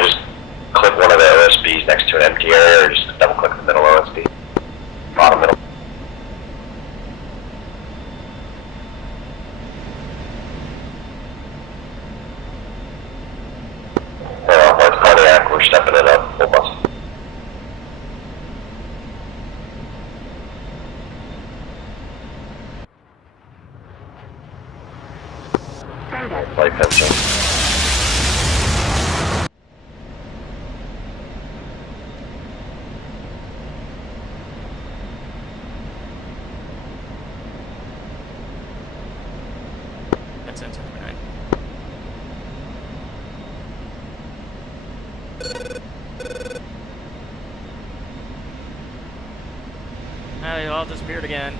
Just click one of the OSBs next to an empty area, or just double click the middle OSB. Bottom middle. That's cardiac, we're stepping it up, full bus. Flight fencing. That's in 29. Now they all disappeared again.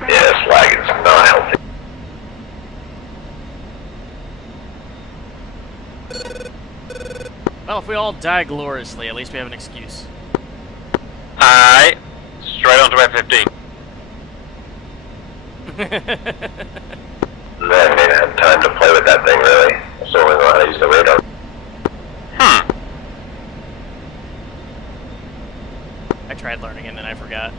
Yeah, this lag is not healthy. Well, if we all die gloriously, at least we have an excuse. Alright, straight onto F-15. I haven't even had time to play with that thing, really. I still only know how to use the radar. I tried learning it and then I forgot.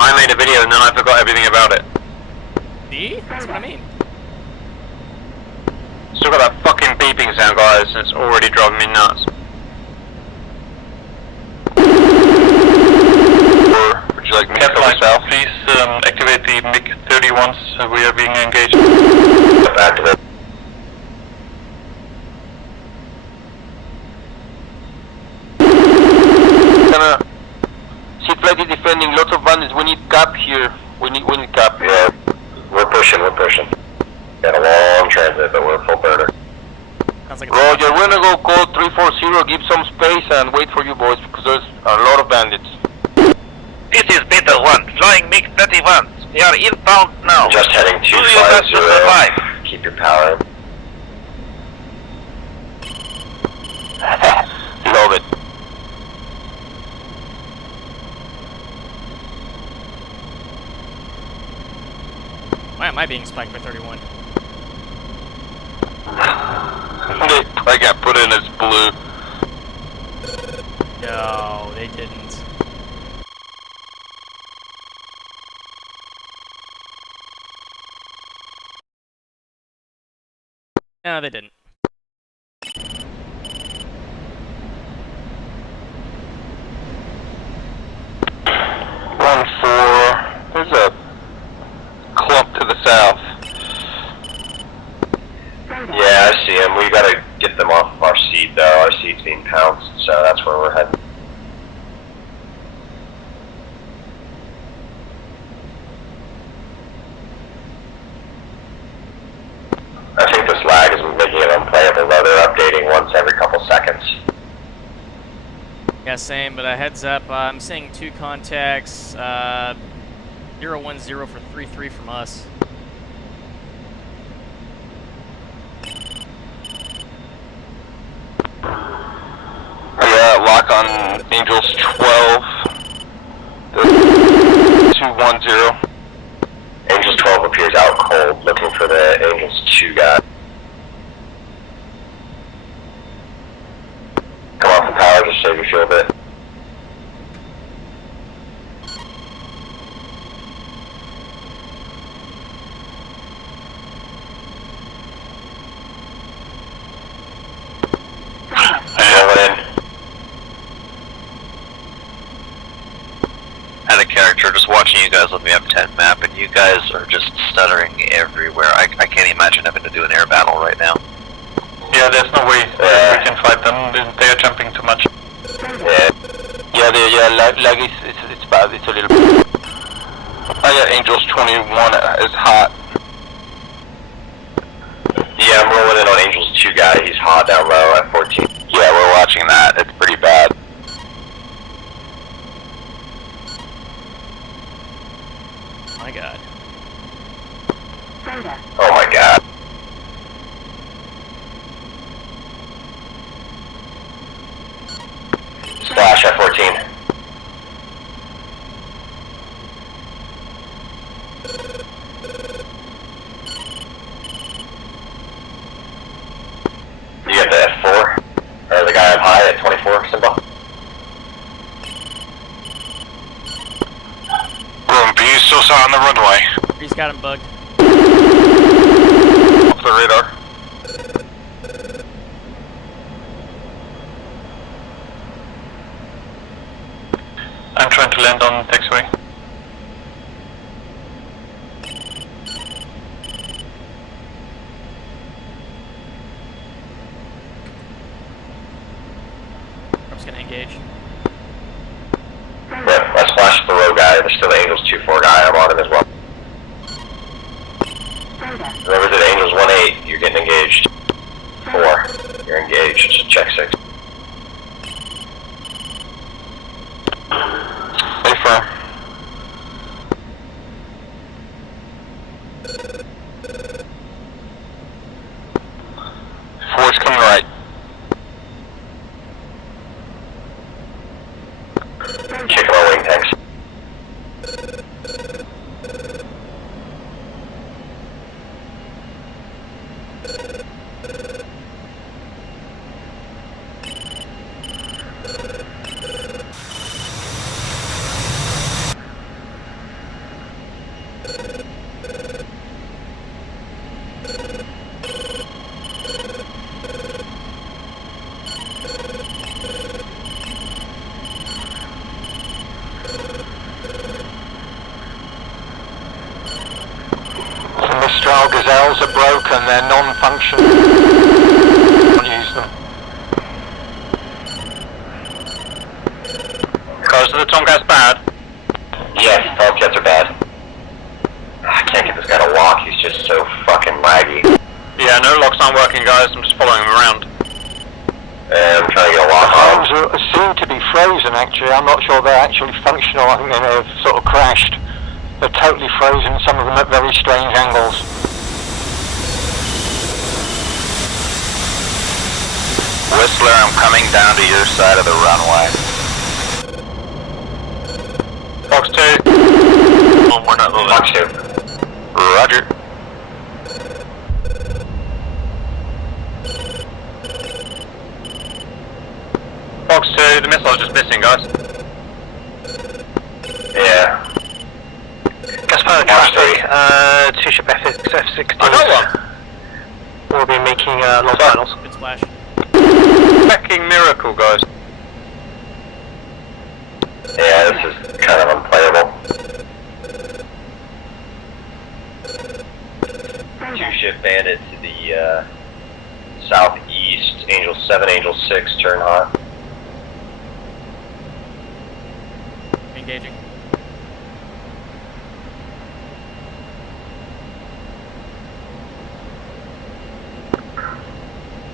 I made a video and then I forgot everything about it. See? That's what I mean. Still got that fucking beeping sound, guys, and it's already driving me nuts. Would you like me to fly south? Please activate the MiG-31s. We are being engaged. Activate. spending lots of bandits. We need cap here. We need cap. Yeah, we're pushing. Got a long transit, but we're full burner. Roger, we're gonna go code 340, give some space and wait for you boys because there's a lot of bandits. This is Beta 1, flying MiG-31s. We are inbound now. Just heading Do your best to 250. survive. Keep your power in. Love it. Why am I being spiked by 31? I got put in as blue. No, they didn't. No, they didn't. There's a clump to the south. Yeah, I see him. We gotta get them off of our seat, though. Our seat's being pounced, so that's where we're heading. I think this lag is making it unplayable, though. They're updating once every couple seconds. Yeah, same, but a heads up, I'm seeing 2 contacts, 010 for 33 from us. Yeah, lock on Angels 12. 210. Angels 12 appears out cold, looking for the Angels 2 guy. Come off the power, just save your fuel a bit. Had a character just watching you guys on the F10 map, and you guys are just stuttering everywhere. I can't imagine having to do an air battle right now. Yeah, there's no way we can fight them. They are jumping too much. Lag it's bad. It's a little. Yeah, Angels 21 is hot. Yeah, I'm rolling in on Angels 2 guy. He's hot down low at 14. Yeah, we're watching that. It's pretty bad. My god. Oh my god. Splash F-14. You got the F4? Or the guy up high at 24 symbol? Room B is still on the runway. He's got him bugged. Off the radar. I'm trying to land on taxiway. I'm just gonna engage. Yeah, let's flash the row guy. There's still the Angels 2-4 guy. I'm on him as well. Remember that Angels 1-8, you're getting engaged. 4, you're engaged. Check 6. Stay firm. Force coming right. Kick our wing tanks. Mistral Gazelles are broken, they're non-functional. Don't use them. Close to the Tongas bad. Yeah, Falcons are bad. I can't get this guy to walk, he's just so fucking laggy. Yeah, no locks aren't working, guys. I'm just following him around. And I'm trying to get a lock Arms on. seem to be frozen, actually. I'm not sure they're actually functional. I think they may have sort of crashed. They're totally frozen, some of them at very strange angles. Whistler, I'm coming down to your side of the runway. Fox 2. Oh, we're not moving. Fox 2. Roger. Fox 2, the missile's just missing, guys. Yeah. Gas pilot traffic, 2 ship F-16. I got one! We'll be making long finals. Good splash. Fucking miracle, guys. Yeah, this is kind of unplayable. 2-ship bandit to the southeast. Angel 7, Angel 6, turn hot. Engaging.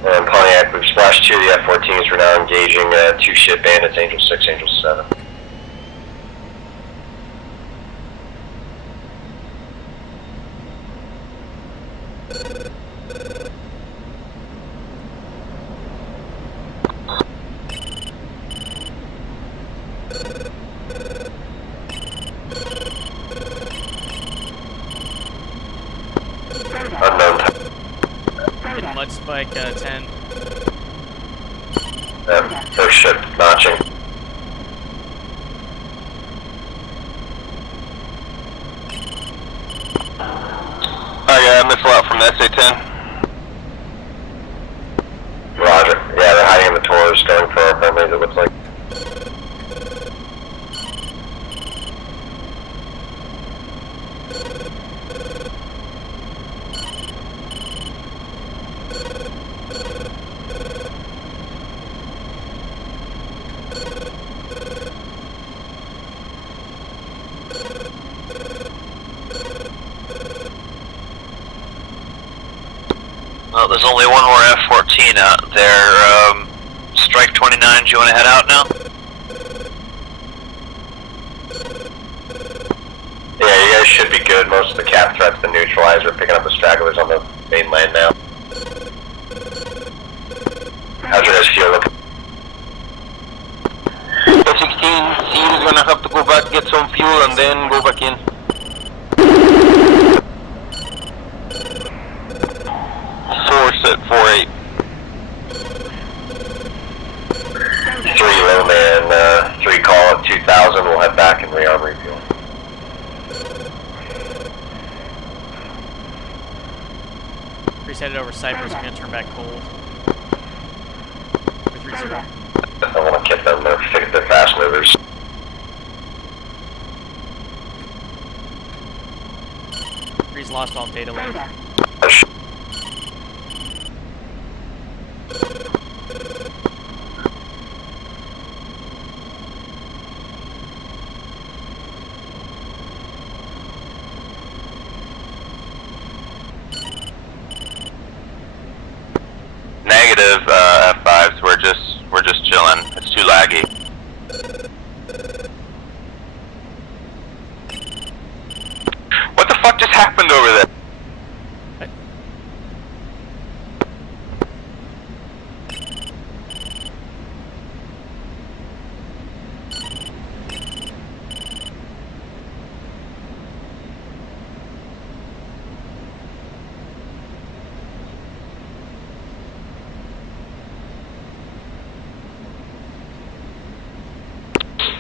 And Pontiac, we've splashed 2 of the F-14s. We're now engaging 2-ship bandits, Angel 6, Angel 7. Unknown time. Hit mud spike 10. First ship notching. I got a missile out from the SA-10. Roger. Yeah, they're hiding in the tours, going for our friendlies, it looks like. Well, there's only one more F-14 out there. Strike 29, do you want to head out now? Yeah, you guys should be good. Most of the cap threats been neutralized. We're picking up the stragglers on the mainland now. How's your guys feel looking? F-16C is gonna have to go back, get some fuel, and then go back in. Source at 4-8. 3 low man, 3 call at 2000. We'll head back and rearm refuel. Reset it over Cyprus. I'm gonna turn back cold. 3-0. I want to kick them. They're fast movers. Breeze lost all data link. Negative, F5s. We're just chilling. It's too laggy. What the fuck just happened over there?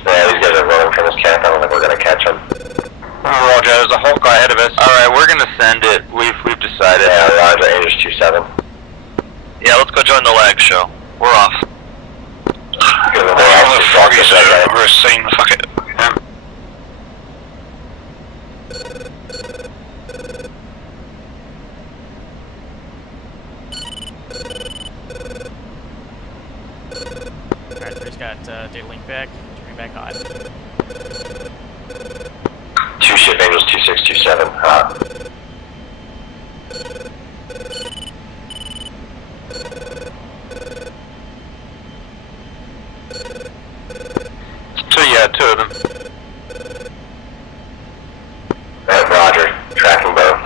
Yeah, these guys are running from this camp. I don't think we're gonna catch them. Roger, there's a Hawk guy ahead of us. Alright, we're gonna send it. We've decided. Yeah, Roger, Angels 27. Yeah, let's go join the lag show. We're off. Good, We're on the foggy side. We're saying fuck it. Yeah. Alright, 3's got data link back. Turning back hot. F-16C627, hot. So yeah, 2 of them. Roger, tracking both.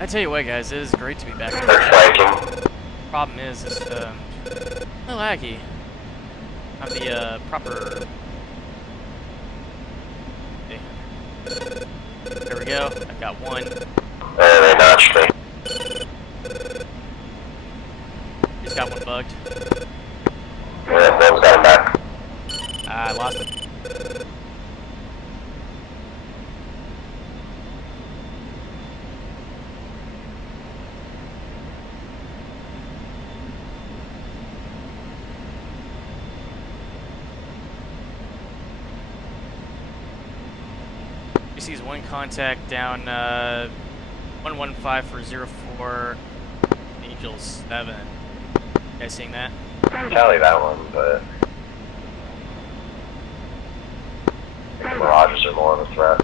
I tell you what, guys, it is great to be back. They're flanking. Problem is a little laggy. Have the proper. Okay. There we go. I've got one. They notched me. He's got one bugged. Yeah, one's got him back. I lost it. He sees one contact down 115 for 04 Angels 7. You guys seeing that? Tally that one, but Mirages are more of a threat.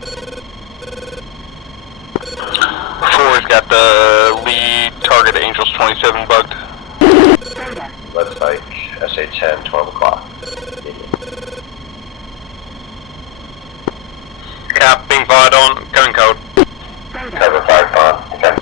4's got the lead target Angels 27 bugged. Let's like SA-10, 12 o'clock. Cap being fired on, going cold. Cover fire on, okay.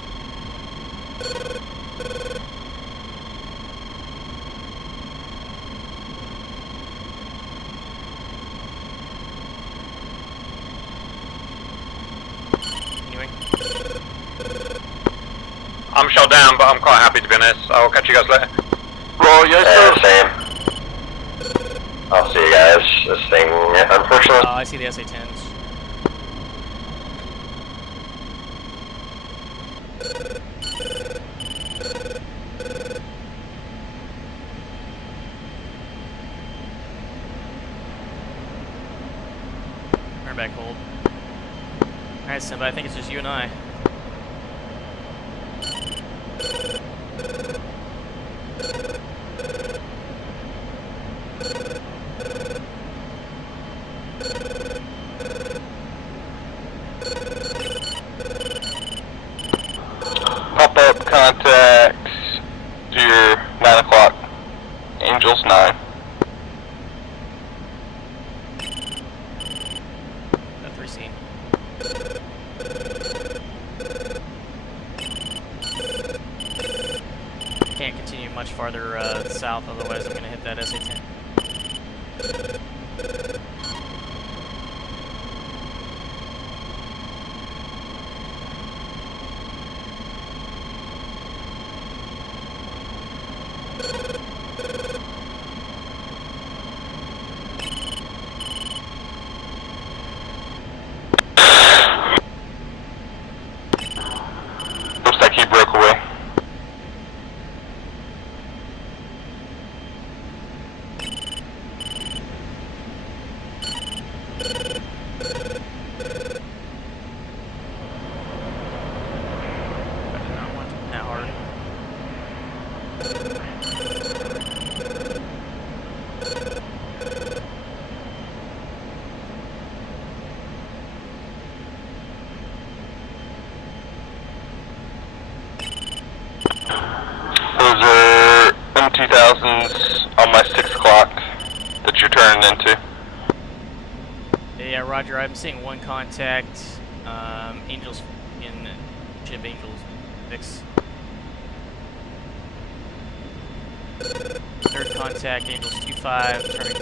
Anyway. I'm shot down, but I'm quite happy to be honest. I'll catch you guys later. Roll, yes, same. I'll see you guys. This thing, unfortunately. I see the SA-10s. Turn back hold. Alright, Simba, I think it's just you and I. Pop up contacts to your 9 o'clock. Angels 9. That 3C. Can't continue much farther south, otherwise I'm going to hit that SA-10. Looks like he broke away. That hard. Those are M2000s on my 6 o'clock that you're turning into. Yeah, Roger, I'm seeing one contact. Angels in ship Angels 6. Third contact, Angels 25, turning.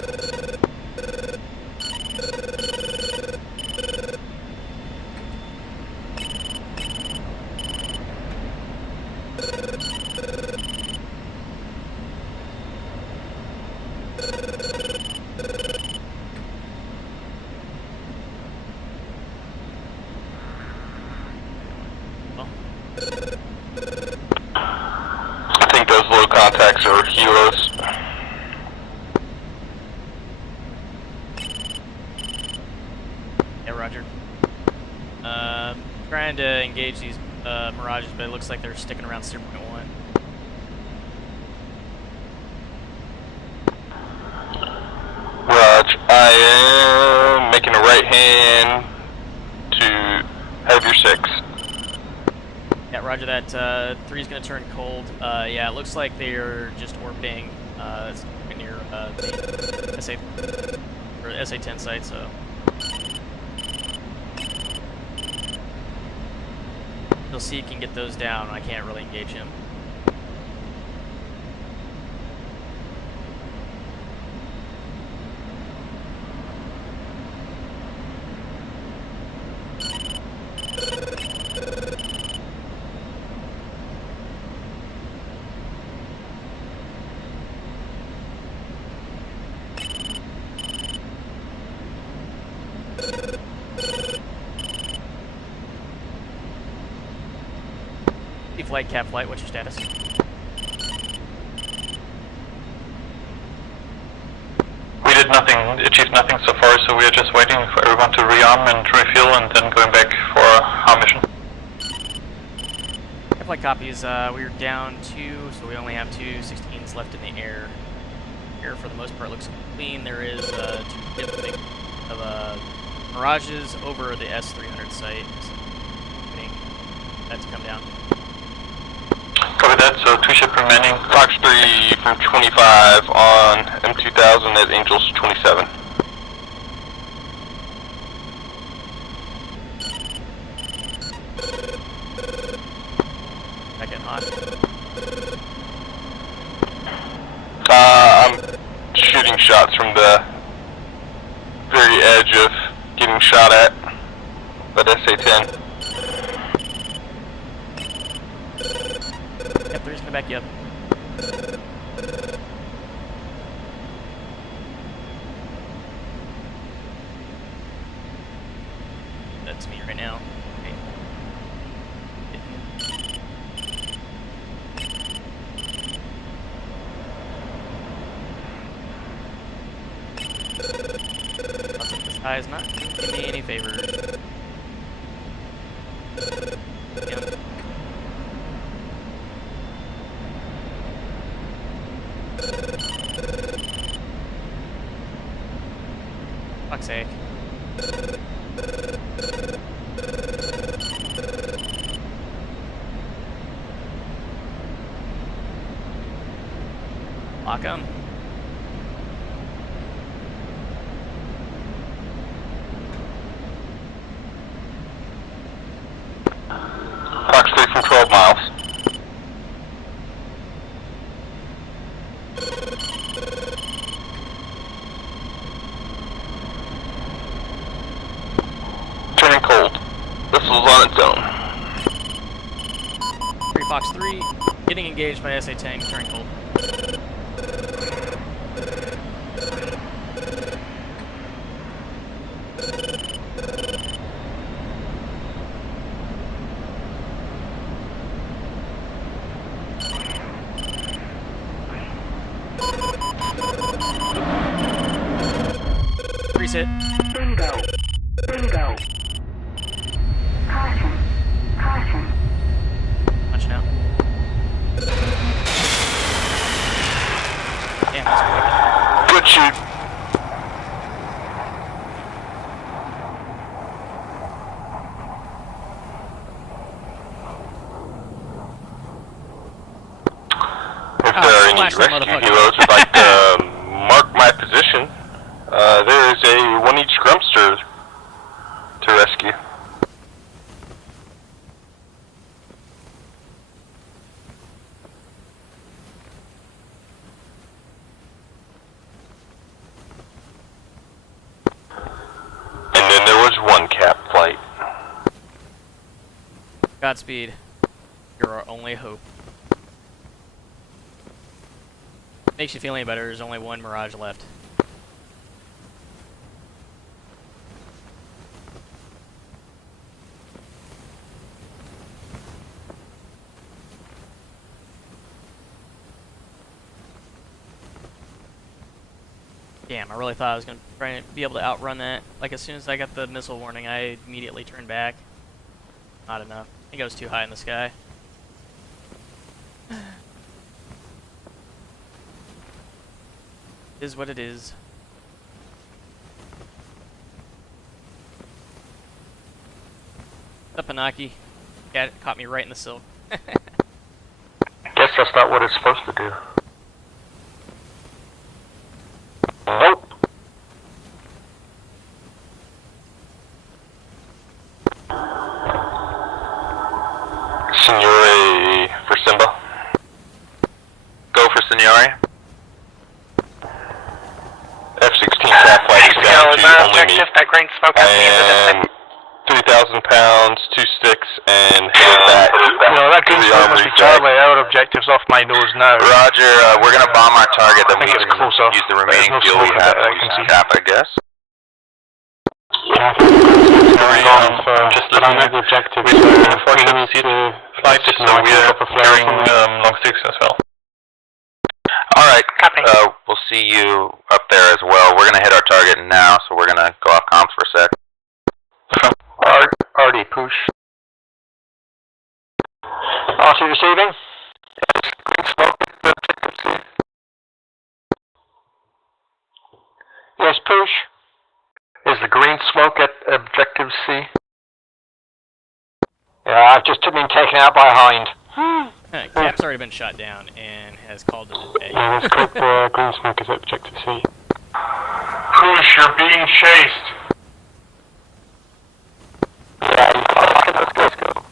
I think those low contacts are helos. Yeah, Roger. Trying to engage these Mirages, but it looks like they're sticking around 0.1. Roger that. 3's going to turn cold. Yeah, it looks like they're just orbiting near the SA-10 site, so... You'll see you can get those down. I can't really engage him. Flight, cap flight, what's your status? We did nothing, achieved nothing so far, so we are just waiting for everyone to rearm and refuel and then going back for our mission. Cap flight copies, we're down 2, so we only have 2 16s left in the air. Air for the most part looks clean. There is 2 of mirages over the S-300 site. Waiting that to come down. Copy that, so 2 ship remaining. Fox 3 from 25 on M2000 at Angels 27. That getting hot. I'm shooting shots from the very edge of getting shot at by the SA-10. Yep, 3's gonna back you up. That's me right now. Okay. Lots of the sky is not doing me any favors. Yeah. Fuck's sake. Lock him. Fox 3 from 12 miles. Turning cold. Missiles on its own. 3 Fox 3, getting engaged by SA-10, turning cold. Reset. Bingo. Bingo. Caution. Caution. Punching out. Damn, that's quick. Good shoot. If there are any rescue heroes who'd like to mark my position, there is a 1 each Grumpster to rescue. And then there was 1 cap flight. Godspeed. You're our only hope. Makes you feel any better, there's only 1 Mirage left. Damn, I really thought I was going to try to be able to outrun that. Like, as soon as I got the missile warning, I immediately turned back. Not enough. I think I was too high in the sky. It is what it is. Up Panaki. Yeah, it caught me right in the silk. Guess that's not what it's supposed to do. Nope. Signore for Simba. Go for Signore. F-16 cap flight is down to only me. That green smoke I am 3,000 pounds, 2 sticks, and headed back. No, that green smoke must be terribly out. Objectives off my nose now. Roger, we're gonna bomb our target, then we think can it's close off. use the There's remaining no fuel we smoke have that I to can use see. cap, I guess. Just looking at the objective. Unfortunately, see the flight, so we are carrying long sticks as well. Alright, we'll see you up there as well. We're gonna hit our target now, so we're gonna go off comms for a sec. Already push. RT receiving. Yes, push. Is the green smoke at objective C? Yeah, I've just been taken out by Hind. Cap's already been shot down and has called it a day. Yeah, let's click the green smoke is at objective C. Push, you're being chased. Let's go.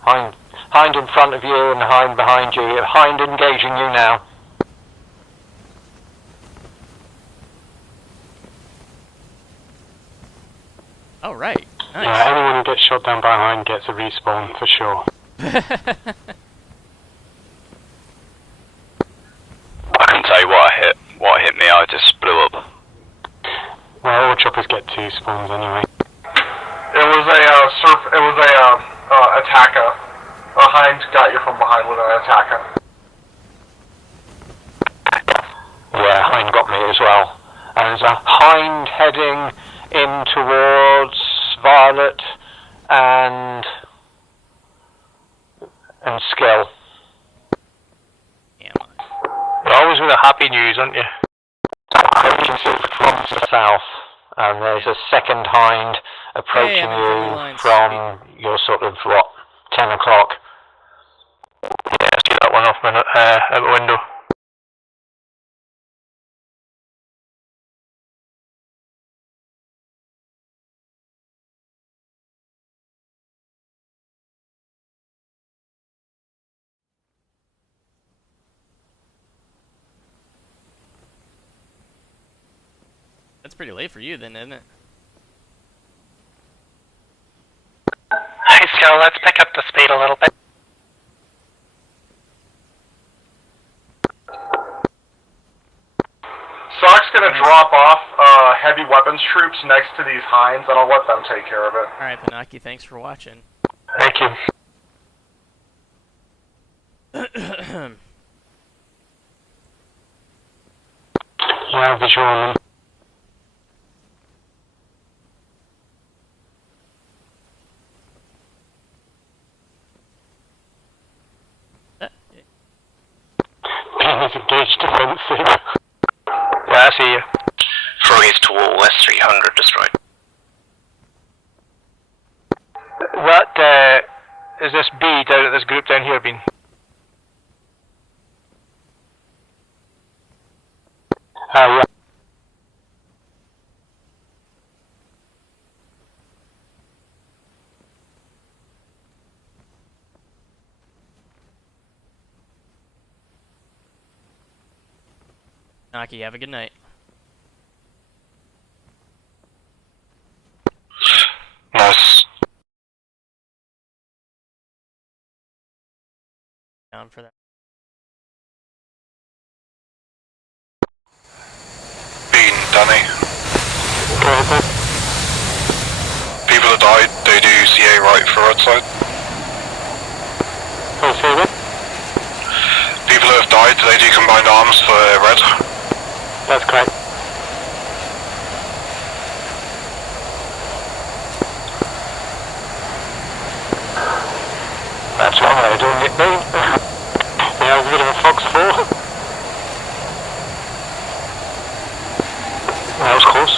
Hind in front of you and Hind behind you. Hind engaging you now. Oh, right. Nice. Yeah, anyone who gets shot down by Hind gets a respawn for sure. I can tell you what hit me, I just blew up. Well, all choppers get 2 spawns anyway. It was a attacker. Hind got you from behind with an attacker. Yeah, Hind got me as well. And there's a Hind heading in towards Violet and Skill. You're always with the happy news, aren't you? From the south, and there's a second Hind approaching you from your sort of 10 o'clock. Yeah, see that one off at the window. That's pretty late for you then, isn't it? Hey, Skill, let's pick up the speed a little bit. Sock's gonna drop off heavy weapons troops next to these Hinds, and I'll let them take care of it. Alright, Panaki, thanks for watching. Thank you. Yeah, visual on them. Being engaged defensive. Yeah, I see you. Froggies to wall, west 300 destroyed. What, is this B down at this group down here been? Yeah. Naki, have a good night. Nice. Down for that. Bean, Danny. People that died, they do CA right for roadside. People that have died, they do combined arms for red. That's correct. That's one way of doing it, mate. Yeah, a bit of a fox 4. That was close.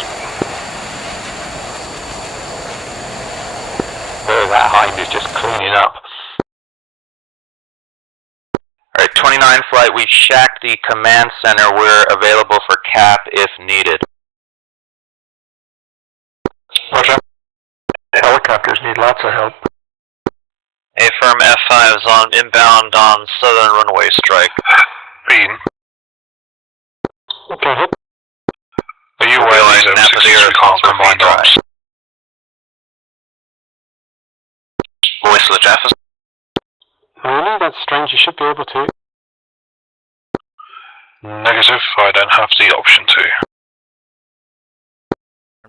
Oh, that Hind is just cleaning up. Alright, we shacked the command center. We're available for cap if needed. Roger. Helicopters need lots of help. A firm F5 is on inbound on southern runway strike. Bean. Okay, hit. Are you aware these M16s we can't combine arms? Whistler Jefferson. Really? That's strange, you should be able to. Negative, I don't have the option to.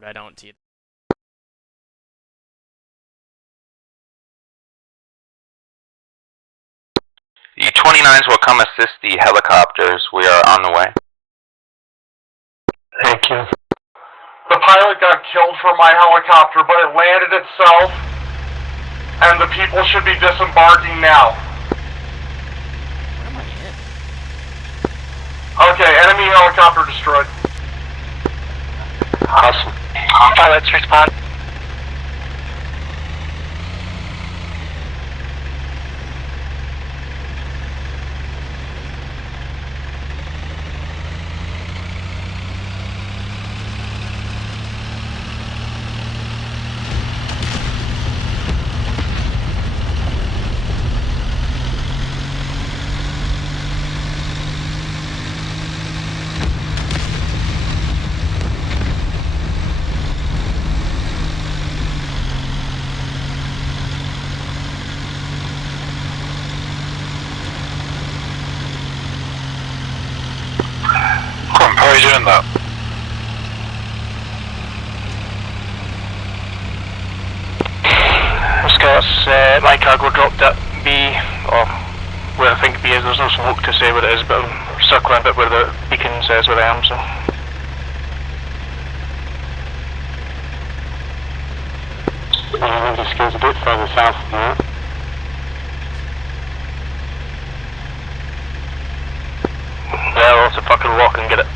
I don't either. The 29s will come assist the helicopters. We are on the way. Thank you. The pilot got killed from my helicopter, but it landed itself, and the people should be disembarking now. Okay, enemy helicopter destroyed. Awesome. Pilots respond. How are you doing that? Scots, my cargo dropped at B, or where I think B is. There's no smoke to say what it is, but I'm circling a bit where the beacon says where I am, so. I think this goes a bit further south than that. Yeah, let's fucking walk and get it.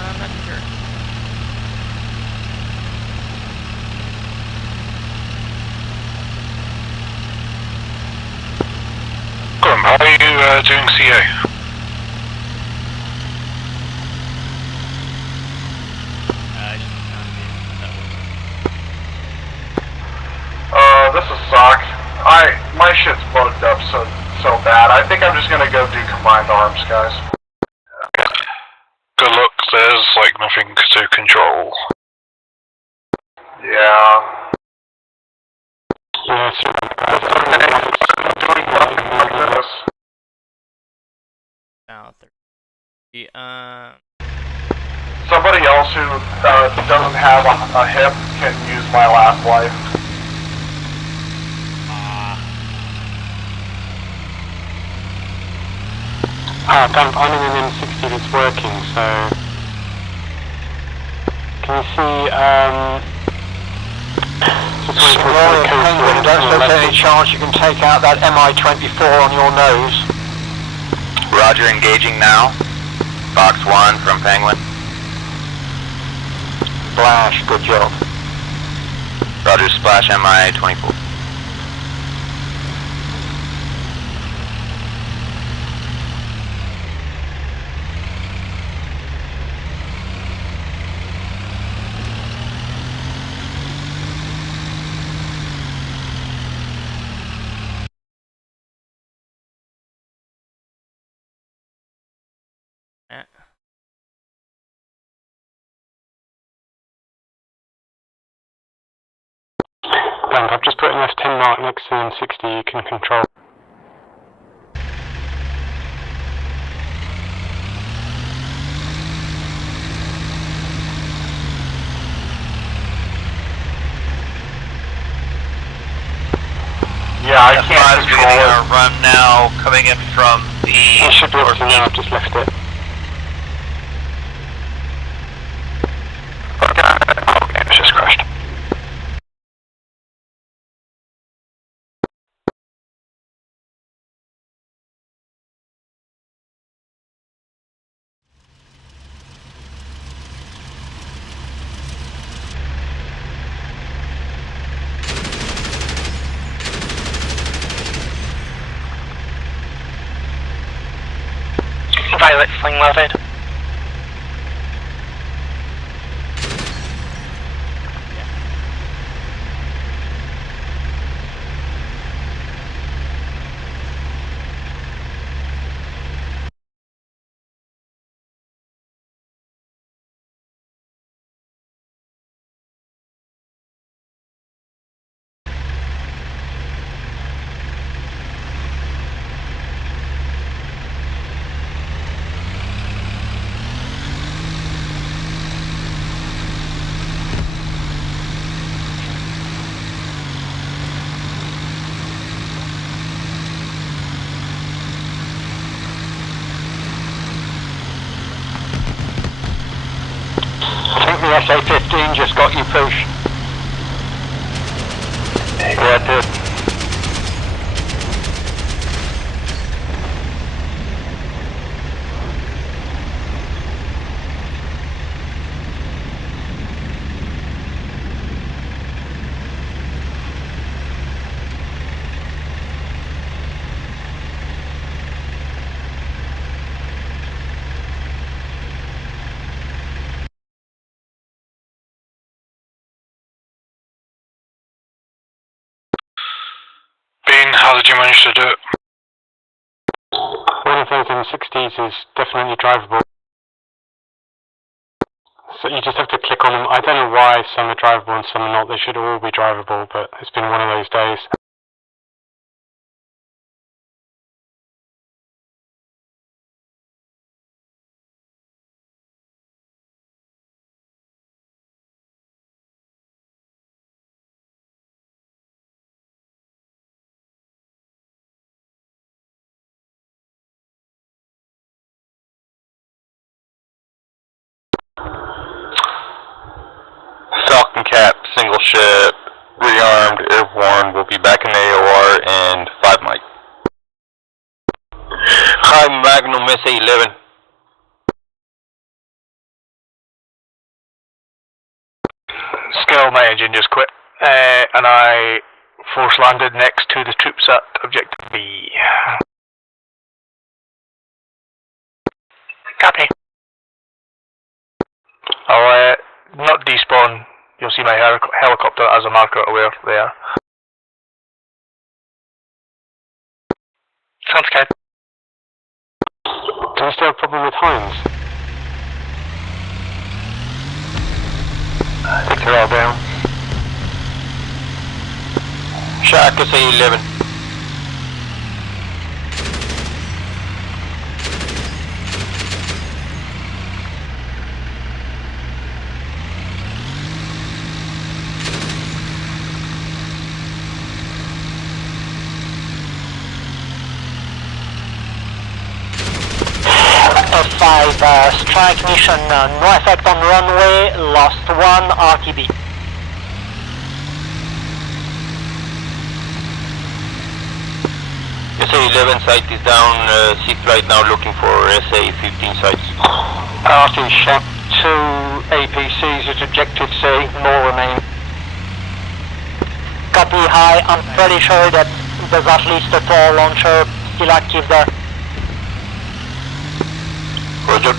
I'm not sure. Grim, how are you doing CA? This is Sock. My shit's bugged up so bad. I think I'm just gonna go do combined arms, guys. Good luck, there's like nothing to control. Yeah. Somebody else who doesn't have a hip can use my last life. I'm in an M60 that's working, so... Can you see, Penguin, don't there's any chance you can take out that MI-24 on your nose? Roger, engaging now. Fox 1 from Penguin. Splash, good job. Roger, splash MI-24. I've just put an F10 mark next to the M60 you can control. Yeah, I can't control it. Our run now coming in from the... You should be able to now, I've just left it. Okay, it's just crashed. Violet fling loaded. I think the SA-15 just got you push. Yeah, it did. Bean, how did you manage to do it? One of those M60s is definitely drivable. So you just have to click on them. I don't know why some are drivable and some are not. They should all be drivable, but it's been one of those days. Falcon Cap, single ship, rearmed, airborne, will be back in the AOR in 5 mic. Hi, Magnum SA-11. Skill, my engine just quit. And I force landed next to the troops at objective B. Copy. I'll not despawn. You'll see my helicopter as a marker aware there. Sounds good. Do we still have a problem with Hines? I think they're all down. Shark SA-11. F5, strike mission, no effect on runway, lost 1 RTB. SA-11 site is down, sea flight now looking for SA-15 sites. RT shot 2 APCs at objective C, more remain. Copy, high, I'm pretty sure that there's at least a TOR launcher still active there. Roger.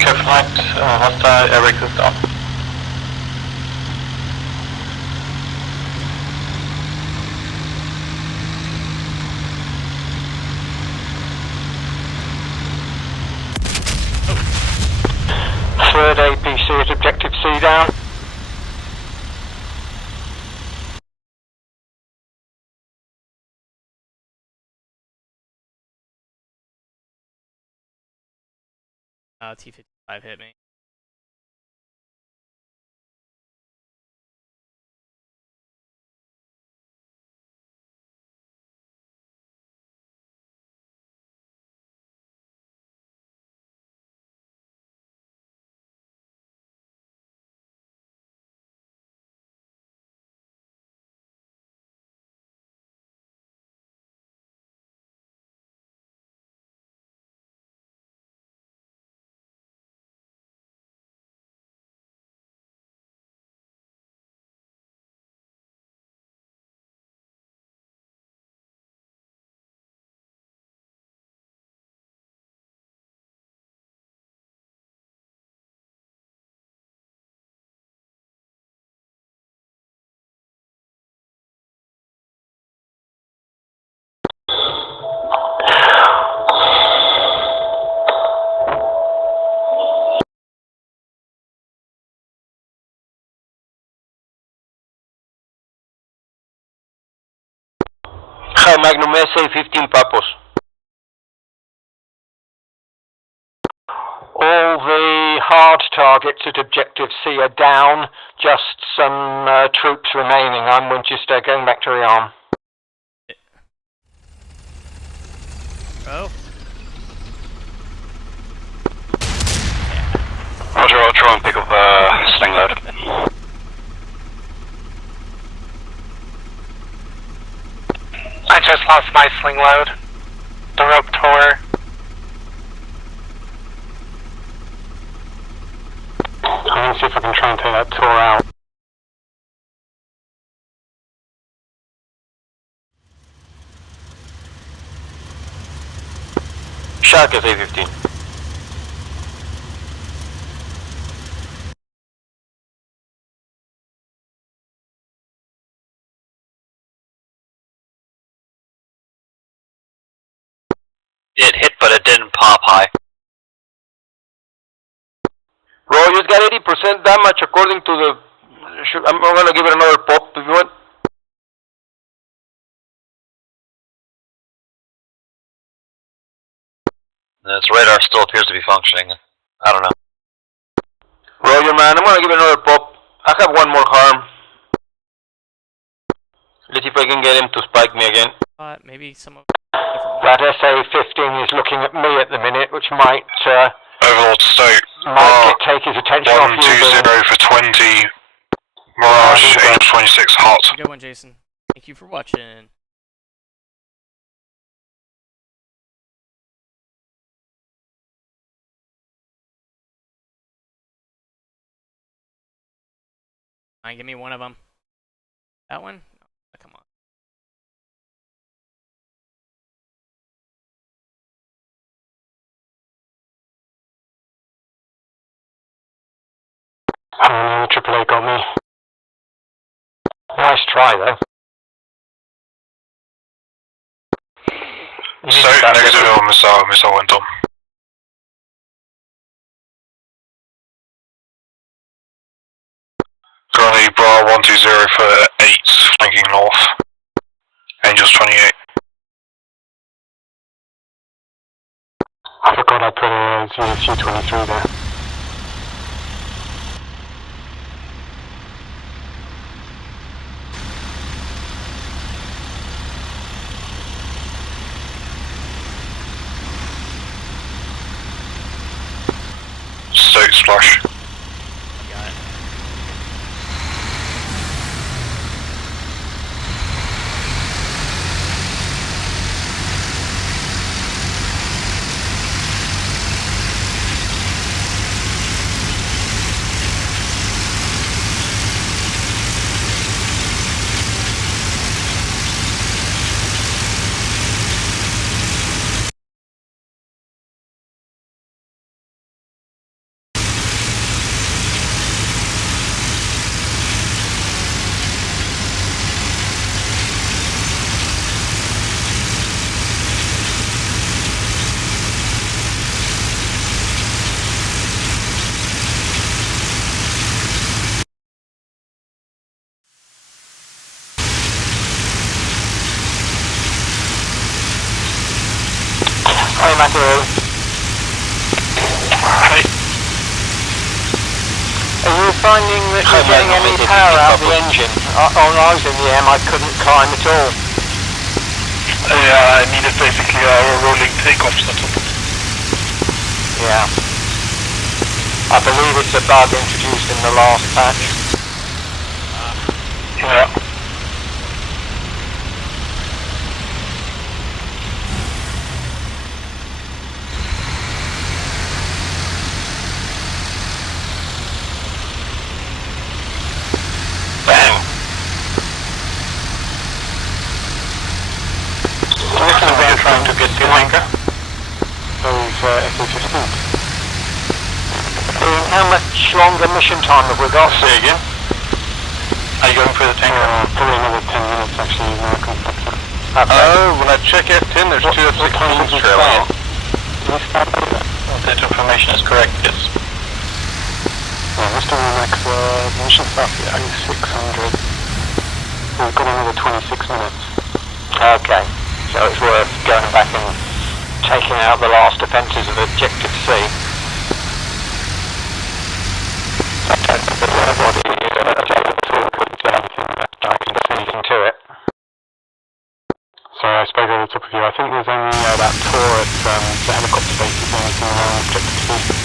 Cap flight, hostile air exit down. Third APC at objective C down. T-55 hit me. Magnum SA-15 Papos. All the hard targets at Objective C are down, just some troops remaining. I'm Winchester, going back to rearm. Oh. Roger, I'll try and pick up sling load. I just lost my sling load. The rope tore. I'm gonna see if I can try and take that tour out. Shark is A-15. It hit, but it didn't pop high. Roger's got 80% damage according to the... I'm gonna give it another pop if you want. Its radar still appears to be functioning. I don't know. Roger, man, I'm gonna give it another pop. I have one more harm. Let's see if I can get him to spike me again. Maybe some of that SA-15 is looking at me at the minute, which might Overlord State. take his attention off you. 120 for 20. Mirage, Angel 26 hot. Good one, Jason. Thank you for watching. Give me one of them. That one? Oh, come on. AAA got me. Nice try, though. So, negative on missile went on. Currently, Bra 120 for 8, flanking north. Angels 28. I forgot I put a ZFG 23 there. State splash. Got it. Hey, Mackerel. Hey. Are you finding that you're getting any power out of the engine? On I was in the M, I couldn't climb at all. Yeah, I needed basically a rolling takeoff setup. Yeah. I believe it's a bug introduced in the last patch. Yeah. Bang! They're trying to get the anchor. Those F-16s. How much longer mission time have we got? Say again. Are you going for the tanker? Probably another 10 minutes actually, American factor. When I check F10, there's two F-16s trailing. That information is correct, yes. Yeah, Mr. Max, mission stuff at 600. We've got another 26 minutes. Okay. so it's worth going back and taking out the last defences of Objective C. I don't think there's anybody I can see anything to it. Sorry, I spoke over the top of you. I think there's only that tour at the helicopter base is anything around Objective C.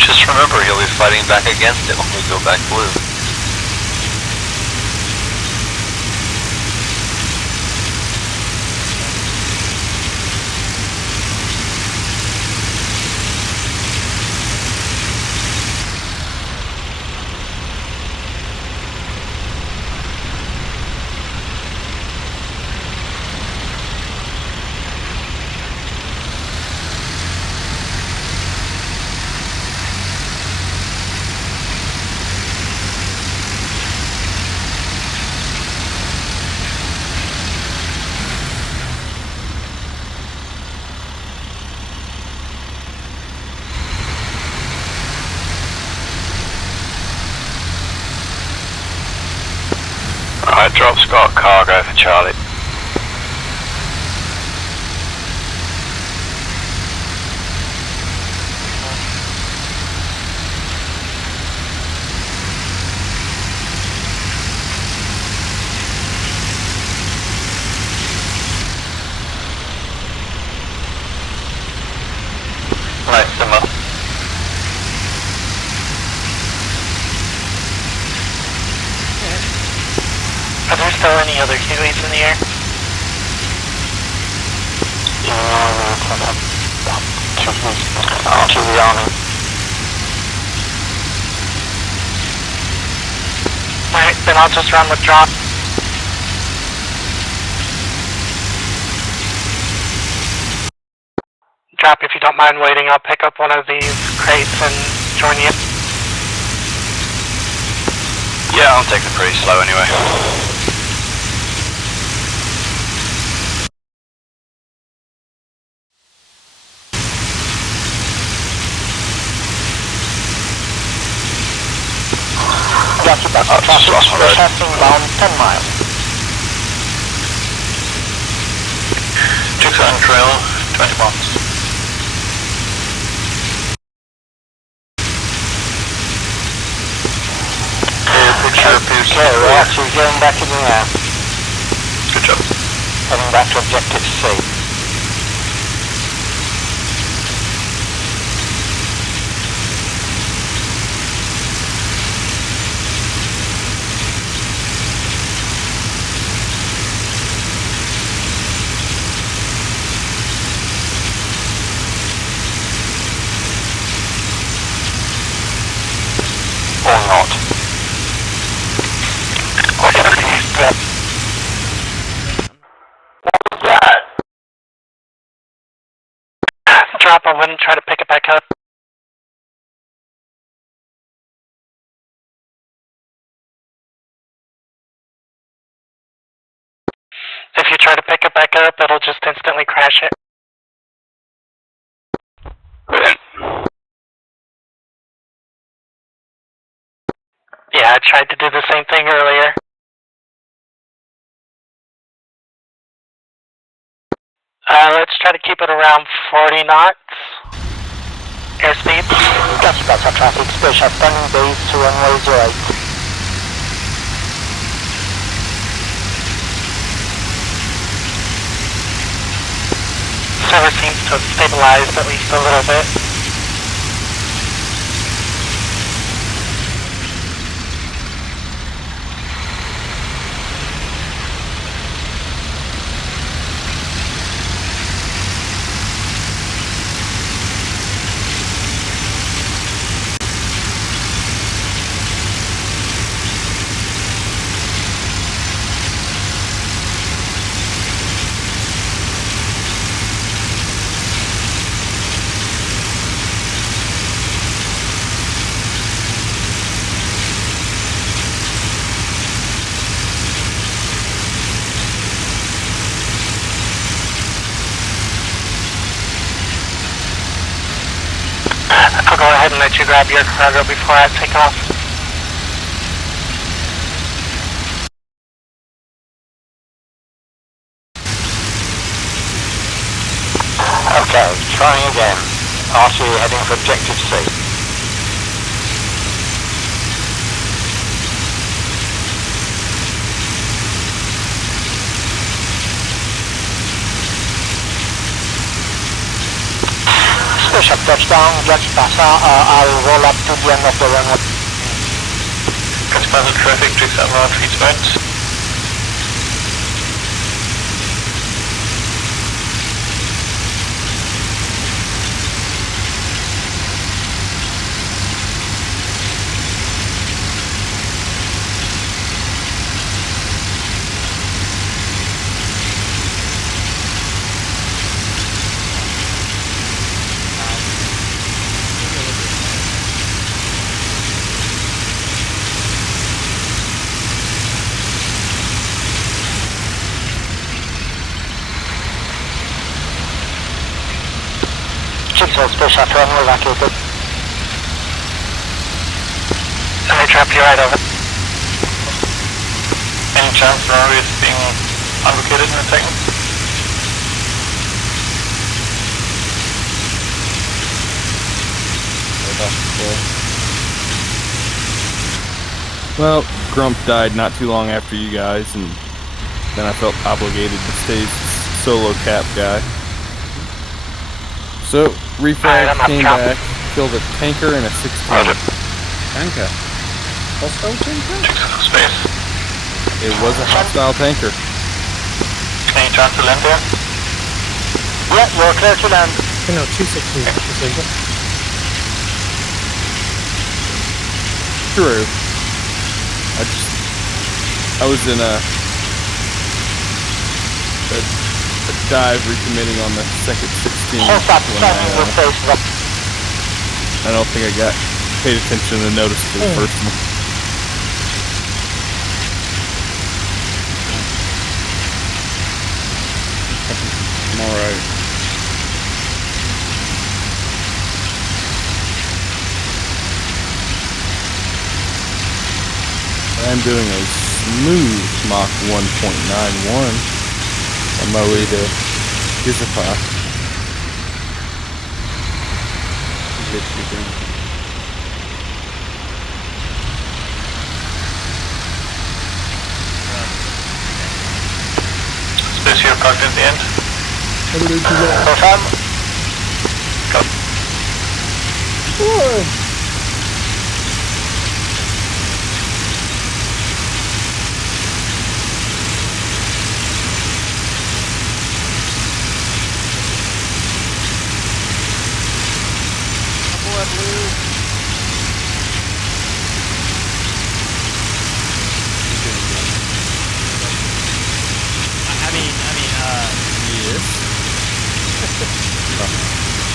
Just remember, you'll be fighting back against it when we go back blue. Alright, drop Scott cargo for Charlie. Right, simmer. Are there still any other Kiwis in the air? To the army. Alright, then I'll just run with drop. Drop, if you don't mind waiting, I'll pick up one of these crates and join you. Yeah, I'll take it pretty slow anyway. Yankee bus traffic, passing bound 10 miles. Chicks on trail, 20 miles. Okay, we're actually going back in the air. Good job. Heading back to Objective C. Or not. Drop, I wouldn't try to pick it back up. If you try to pick it back up, it'll just instantly crash it. Yeah, I tried to do the same thing earlier. Let's try to keep it around 40 knots. Airspeed. Gas bus traffic, special standing base to runway 08. Server seems to have stabilized at least a little bit. I'll go ahead and let you grab your cargo before I take off. Trying again. R2 heading for objective C. Special touchdown, Judge Passa, I'll roll up to the end of the runway. Transponder traffic, 371 feet west. Jigsaw special terminal evacuated. Any trap you right over. Any chance the runway is being unlocated in a second? Well, Grump died not too long after you guys, and then I felt obligated to stay solo cap guy. So, refrag came back, killed a tanker and a 16. Tanker? Hostile tanker? Space. It was a hostile tanker. Any chance to land there? Yeah, you're clear to land. No, 216. True. I was in a dive recommitting on the second 16 when I don't think I got paid attention and noticed for the first one. Tomorrow. I'm doing a smooth Mach 1.91 on my way to Gizapak. Space here parked at the end. Confirm. Go.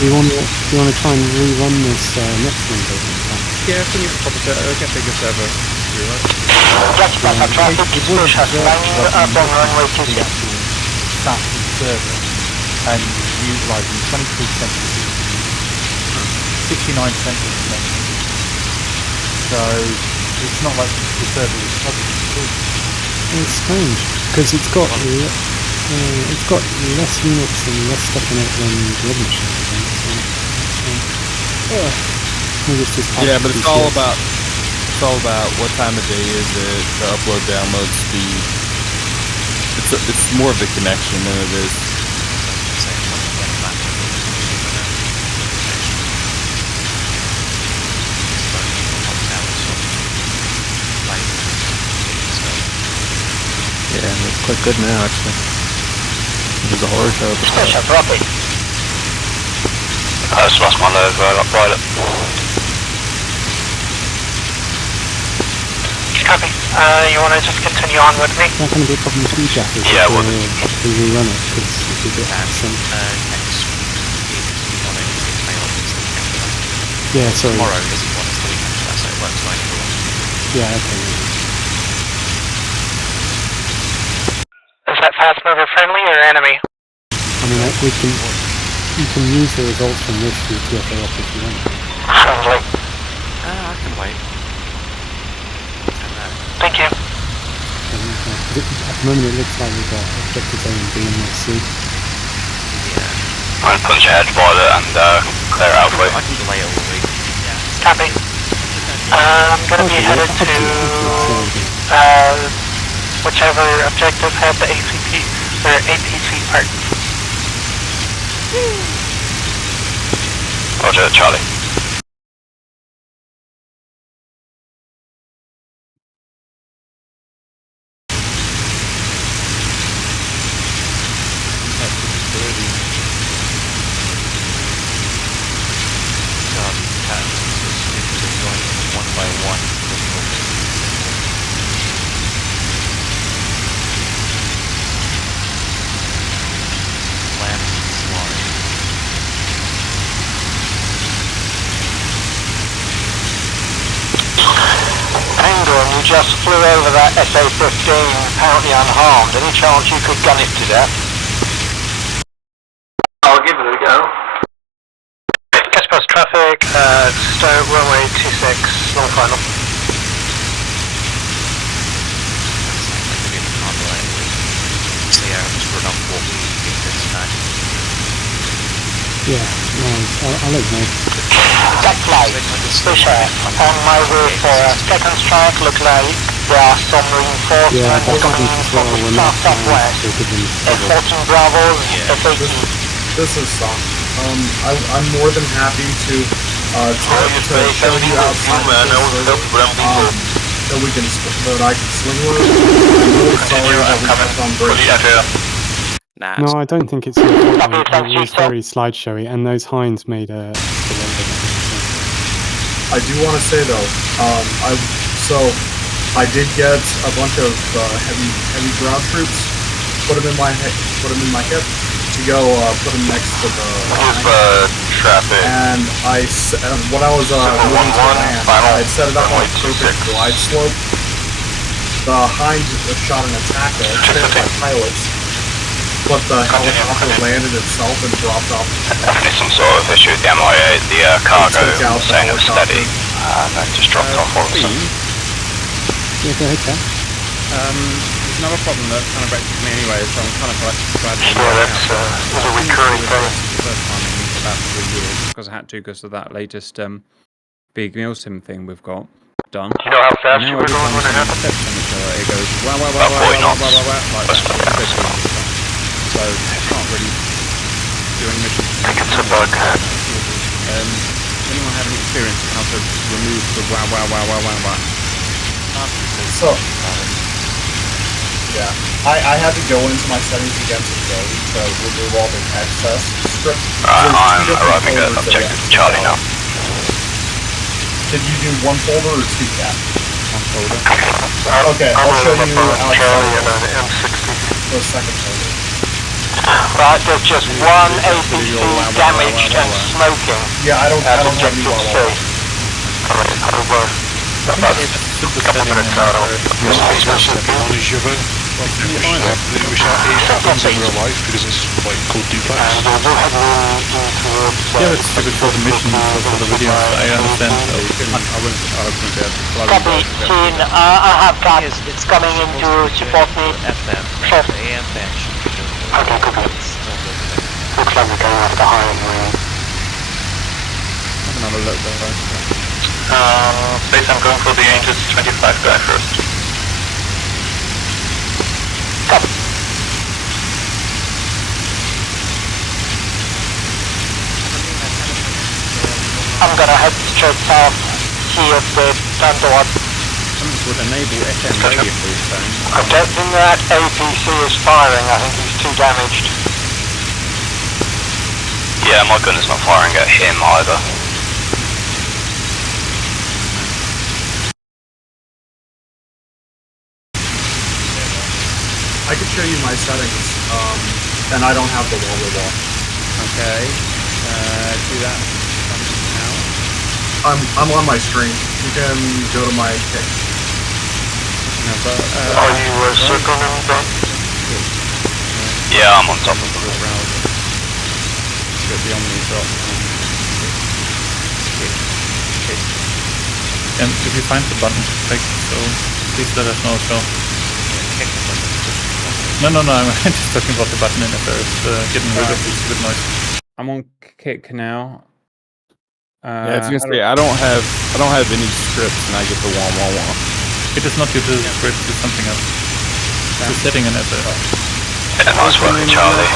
Do you want to try and rerun this next one? Yeah, can you pop it out? Get bigger server. Judge Passa traffic, special landing up on runway 26. Staff server and utilising 23% of the 69% of the connection. So it's not like the server is struggling. It's strange because it's got less units and less stuff in it than the other machine. Maybe it's just Yeah, but it's all about what time of day is it, the upload download speed. It's more of the connection than it is. Yeah, it's quite good now actually. It was a horror show. Special dropping. I just lost my load where I got pilot. Copy. You want to just continue on with me? It's not going to be a problem with you, Jack. Yeah, we'll rerun it because it's a bit absent. Yeah, sorry. Tomorrow isn't one, it's the weekend, so it works fine for one. Yeah, okay. Is that fast mover friendly or enemy? I mean, you can use the results from this for your TFA up if you want. Friendly. I can wait. Thank you. At the moment it looks like we've got objectives A and B and not C. Yeah. I'm gonna punch ahead for it and clear out for you. I can delay it a week. Copy. I'm gonna be headed to whichever objective had the ACP or ATC part. Roger, Charlie. God, these patents are so stupid. They're going in one by one. Land slaughter. Penguin, you just flew over that SA-15, apparently unharmed. Any chance you could gun it to death? I'll give it a go. Catch past traffic, start runway 26, long final. Yeah, no, I'll let you know. That flight, Fisher, on my way for a second strike, look like there are some Yeah, reinforcements that's coming as from well. the We're not southwest. F-14 Bravos, F-18. This is Sock. I'm more than happy to show you outside that we can that I can swing with. I'm really sorry that we kept on breaking. No, I don't think it's your fault. It was very slideshowy, and those Hinds made a delay. I do want to say though, I did get a bunch of heavy ground troops. Put them in my hip to go put them next to the traffic. And when I was moving to land, I set it up on a perfect glide slope. The Hind shot an attack at my pilots. But the helicopter landed itself and dropped off. Definitely some sort of issue with the MIA, the cargo saying it was steady, and then just dropped off all of a sudden. Yeah, go ahead, Ken. There's another problem that kind of vexes me anyway, so I'm kind of glad to that's a recurring thing. The first time in about 3 years, because I had to because of that latest big meal sim thing we've got done. You know how fast you Now were going when it happened? It goes wow, like that. So it's not really doing missions. I think it's a bug. Does anyone have any experience of how to remove the wow? So, yeah, I had to go into my settings again today to remove all the excess scripts. I'm arriving at objective Charlie now. Did you do one folder or two, Cap? One folder. Okay, I'll show you Charlie and an M60. The second folder. Right, there's just one APC damaged and smoking. Yeah, I don't have any We shot 8 happens in real life because it's like called duplex. Yeah, it's stupid for the mission, for the videos, I understand. Copy, Teen, I have got it's coming in to support me. FM, Chef. AM bench. Okay, copy. Looks like we're going after higher marine. Have another look there, Base, I'm going for the Angels 25 guy first. Copy. I'm gonna head straight south, see if they've done the what. Something would enable FM radio phone. I don't think that APC is firing, I think he's too damaged. Yeah, my gun is not firing at him either. I could show you my settings, and I don't have the wall. Okay, do that now. I'm on my screen. You can go to my pick. Are you circling them? Yeah, I'm on top of the browser. Get the Omni drop. And if you find the button to click, so please let us know as well. No, I'm just talking about the button in if there's getting rid of this stupid noise. I'm on kick now. Yeah, I was gonna say I don't have any scripts, and I get the 111. It is not due to the script, it's something else. It's a setting in SF. Yeah, nice work, Charlie.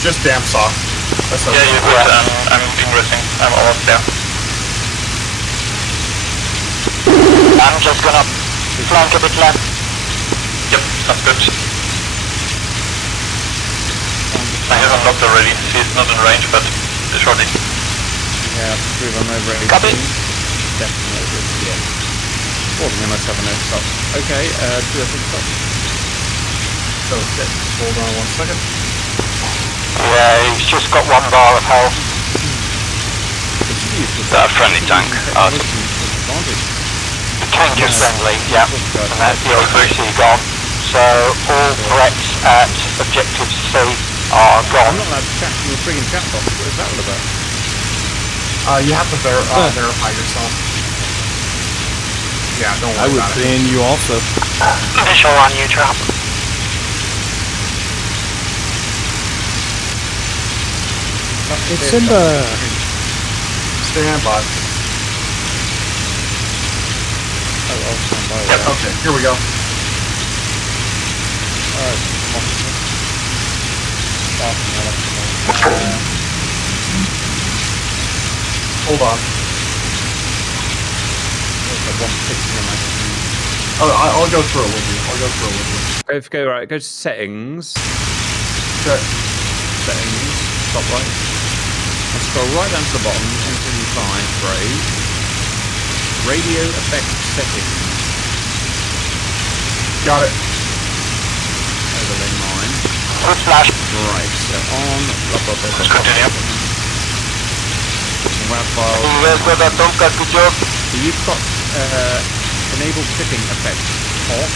Just damn soft. That's yeah, you're good. I'm ingressing. I'm almost there. I'm just gonna flank a bit left. Yep, sounds good. I have unlocked already. He's not in range, but shortly. Yeah, prove I'm over 18. Copy. Definitely over 18. Well, we must have a no stop. Okay, 2 stop. So, hold on 1 second. Yeah, he's just got 1 bar of health. That friendly tank. The tank is friendly, yeah. And that's the OPC gone. So, all threats at objective C are gone. I'm not allowed to chat from the friggin' chat box. What is that all about? You have to verify yourself. Yeah, don't worry I would about it. ban you also. Visual on you, Trap. It's in the... Stand by. Oh, I'll stand by. Yep, okay, here we go. Hold on. I'll go through it with you. Go to settings. Okay. Settings. Top right. And scroll right down to the bottom. M75 grade. Radio effect settings. Got it. Overlay mine. Flash. Right, so on. Let's continue. WAV file. Good job. So you've got enable clipping effect off.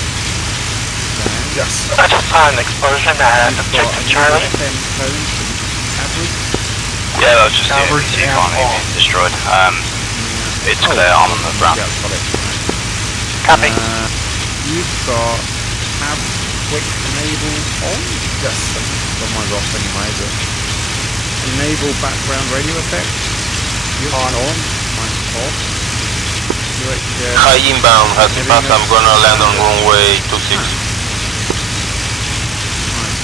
Yes. I just saw an explosion at objective Charlie. FM code average. Yeah, that was just the Average APC and economy off. being destroyed. It's clear on the ground. Yeah, got it. Copy. You've got have quick enable on. Yes. Got mine off anyway, but enable background radio effect. You're on. Mine's off. High inbound has passed. I'm gonna land on runway 26.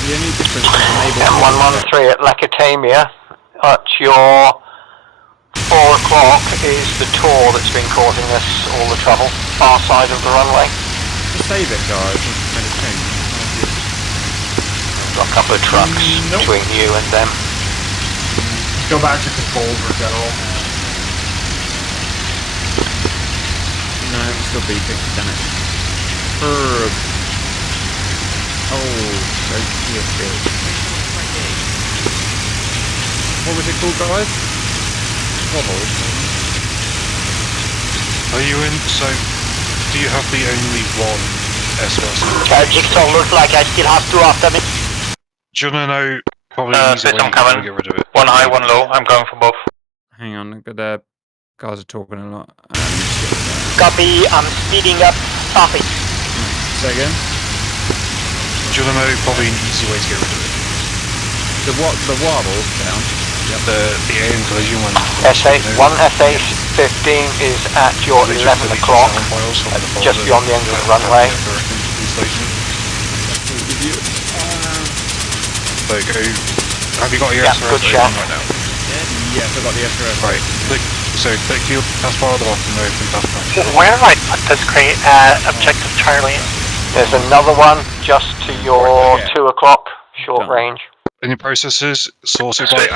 The only difference is enable. M113 at Lacatamia. At your 4 o'clock is the tour that's been causing us all the trouble. Far side of the runway. Just save it, guys. Made a change. Got a couple of trucks between you and them. Go back to controls or general. No, it's still beeping. Damn it. Herb. Oh, okay. What was it called, guys? Wobble. Are you in? So, do you have the only one SOS? Jigsaw looks like I still have 2 after me. Do you want to know probably the easier way I'm to coming. get rid of it? One high, one low. I'm going for both. Hang on, the guys are talking a lot. Copy, I'm speeding up. Copy. Say again? Do you want to know probably an easy way to get rid of it? The wobble down. Yep. The AM collision one. SA1 SA15 is at your 11 o'clock, just beyond the end of the runway. So go. Have you got your SRS good shot. right now? Yes, I've got the SRS. Right. Click your taskbar at the bottom and open taskbar. Where have I put this crate at objective Charlie? There's another one just to your 2 o'clock, short range. In your processes, source it by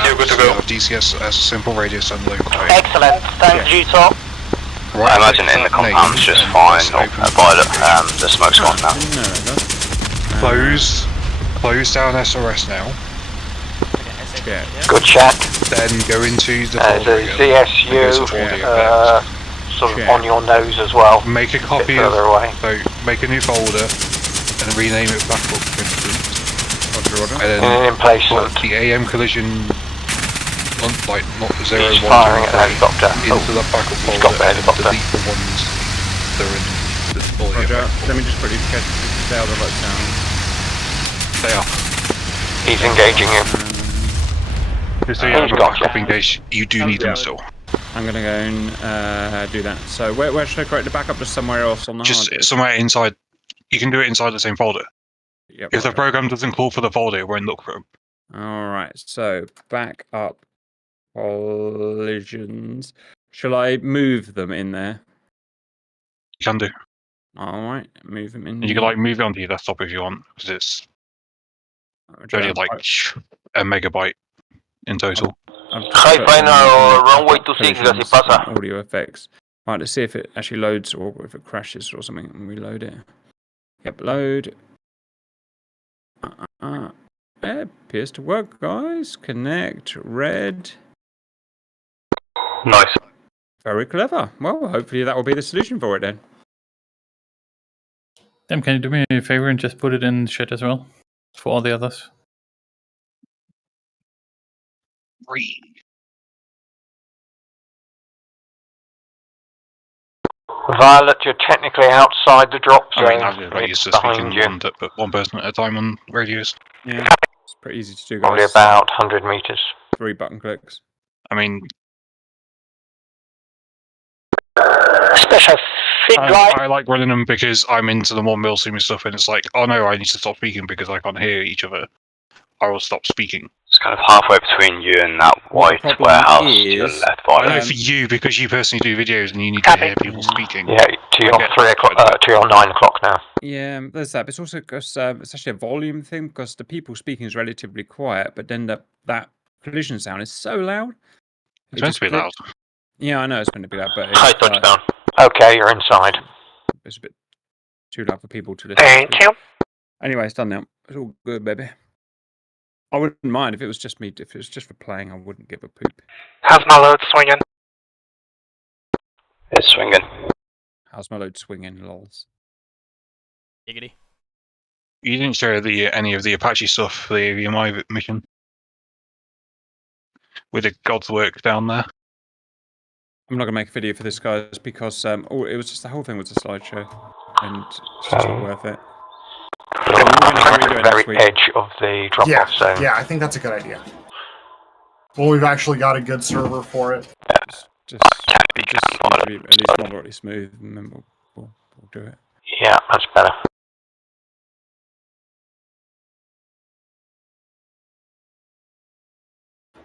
DCS as a simple radius and local type. Excellent, thank you, Tom. Right, I imagine in the compound's just fine. The smoke's gone now. Close down SRS now. Good check. Then go into the There's a ZSU sort of on your nose as well. Make a copy of. So make a new folder and rename it backup, for instance. And then emplacement. Put the AM collision, like not 0, 1, 2, 3, firing at the helicopter. into the backup folder. Got the helicopter. Delete the ones that are in the fully Let me just quickly catch the other light sound. They are. He's engaging you. Just so you have a backup in case you do need them still. I'm gonna go and do that. So where should I create the backup? Just somewhere else on the hard Just disk? somewhere inside. You can do it inside the same folder. Yep, If the program doesn't call for the folder, it won't look for them. All right. So backup collisions. Shall I move them in there? You can do. All right, move them in. And you can like move it onto your desktop if you want, because it's only like a megabyte in total. High final, runway 26, si pasa. Audio effects. Right, let's see if it actually loads or if it crashes or something and we load it. Yep, load. It appears to work, guys. Connect, red. Nice. Very clever. Well, hopefully that will be the solution for it then. Tim, can you do me a favor and just put it in chat as well for all the others? Violet, you're technically outside the drop zone. I mean, I'm used to speaking one person at a time on radios. Yeah, it's pretty easy to do, guys. Probably about 100 meters. 3 button clicks. I mean, special I like running them because I'm into the more milsim stuff, and it's like, oh no, I need to stop speaking because I can't hear each other. I will stop speaking. It's kind of halfway between you and that white warehouse to your left. I know for you, because you personally do videos and you need to hear people speaking. Yeah, to your 3 o'clock, to your 9 o'clock now. Yeah, there's that. But it's also because it's actually a volume thing, because the people speaking is relatively quiet, but then that collision sound is so loud. It's meant to be loud. Yeah, I know it's meant to be loud, but High touchdown. Okay, you're inside. It's a bit too loud for people to listen to. Thank you. Anyway, it's done now. It's all good, baby. I wouldn't mind if it was just me. If it was just for playing, I wouldn't give a poop. How's my load swinging? It's swinging. How's my load swinging, lols? Giggity. You didn't share any of the Apache stuff for the AVMI mission with the God's work down there. I'm not going to make a video for this, guys, because it was just the whole thing was a slideshow, and it's just not worth it. At the very edge of the drop-off zone. Yeah, I think that's a good idea. Well, we've actually got a good server for it. Just at least moderately smooth, and then we'll do it. Yeah, that's better.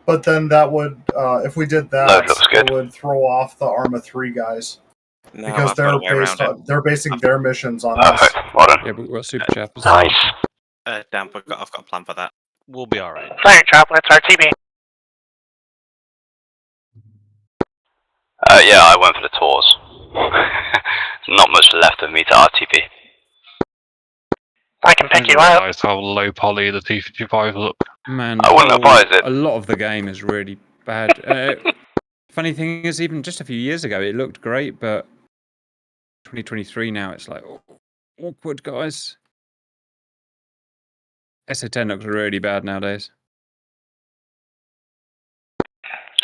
But then that would, if we did that, it would throw off the Arma 3 guys. No, because they're basing their missions on us. Yeah, but we're super chappers. Nice. Dan, I've got a plan for that. We'll be alright. Fire droplets, RTB. Yeah, I went for the tours. Not much left of me to RTP. I can pick you I up. realised how low poly the T-55 look. Man, I wouldn't advise it. A lot of the game is really bad. Funny thing is, even just a few years ago, it looked great, but 2023 now, it's like awkward, guys. SA10 looks really bad nowadays.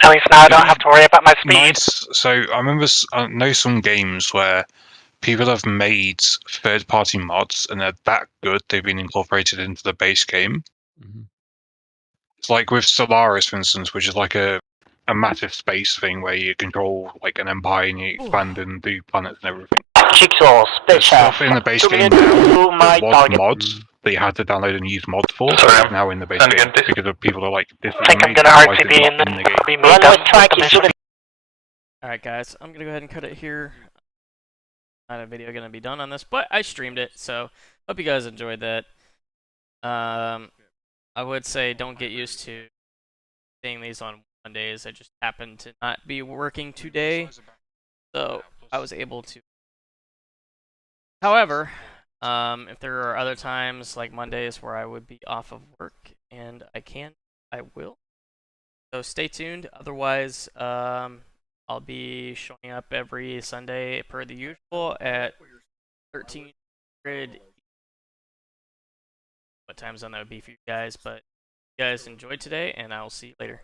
At least now I don't have to worry about my speed. Nice. So I know some games where people have made third-party mods and they're that good they've been incorporated into the base game. Mm-hmm. It's like with Solaris, for instance, which is like a massive space thing where you control like an empire and you expand and do planets and everything. Jigsaw, There's stuff in the base game now that was mods that you had to download and use mods for. Sorry, now in the base game because of people are like, this is amazing. Why is it not in the game? Alright guys, I'm gonna go ahead and cut it here. Not a video gonna be done on this, but I streamed it, so hope you guys enjoyed that. I would say don't get used to seeing these on Mondays. I just happened to not be working today, so I was able to. However, if there are other times like Mondays where I would be off of work and I will. So stay tuned. Otherwise, I'll be showing up every Sunday per the usual at 1300. What time zone that would be for you guys, but you guys enjoyed today, and I will see you later.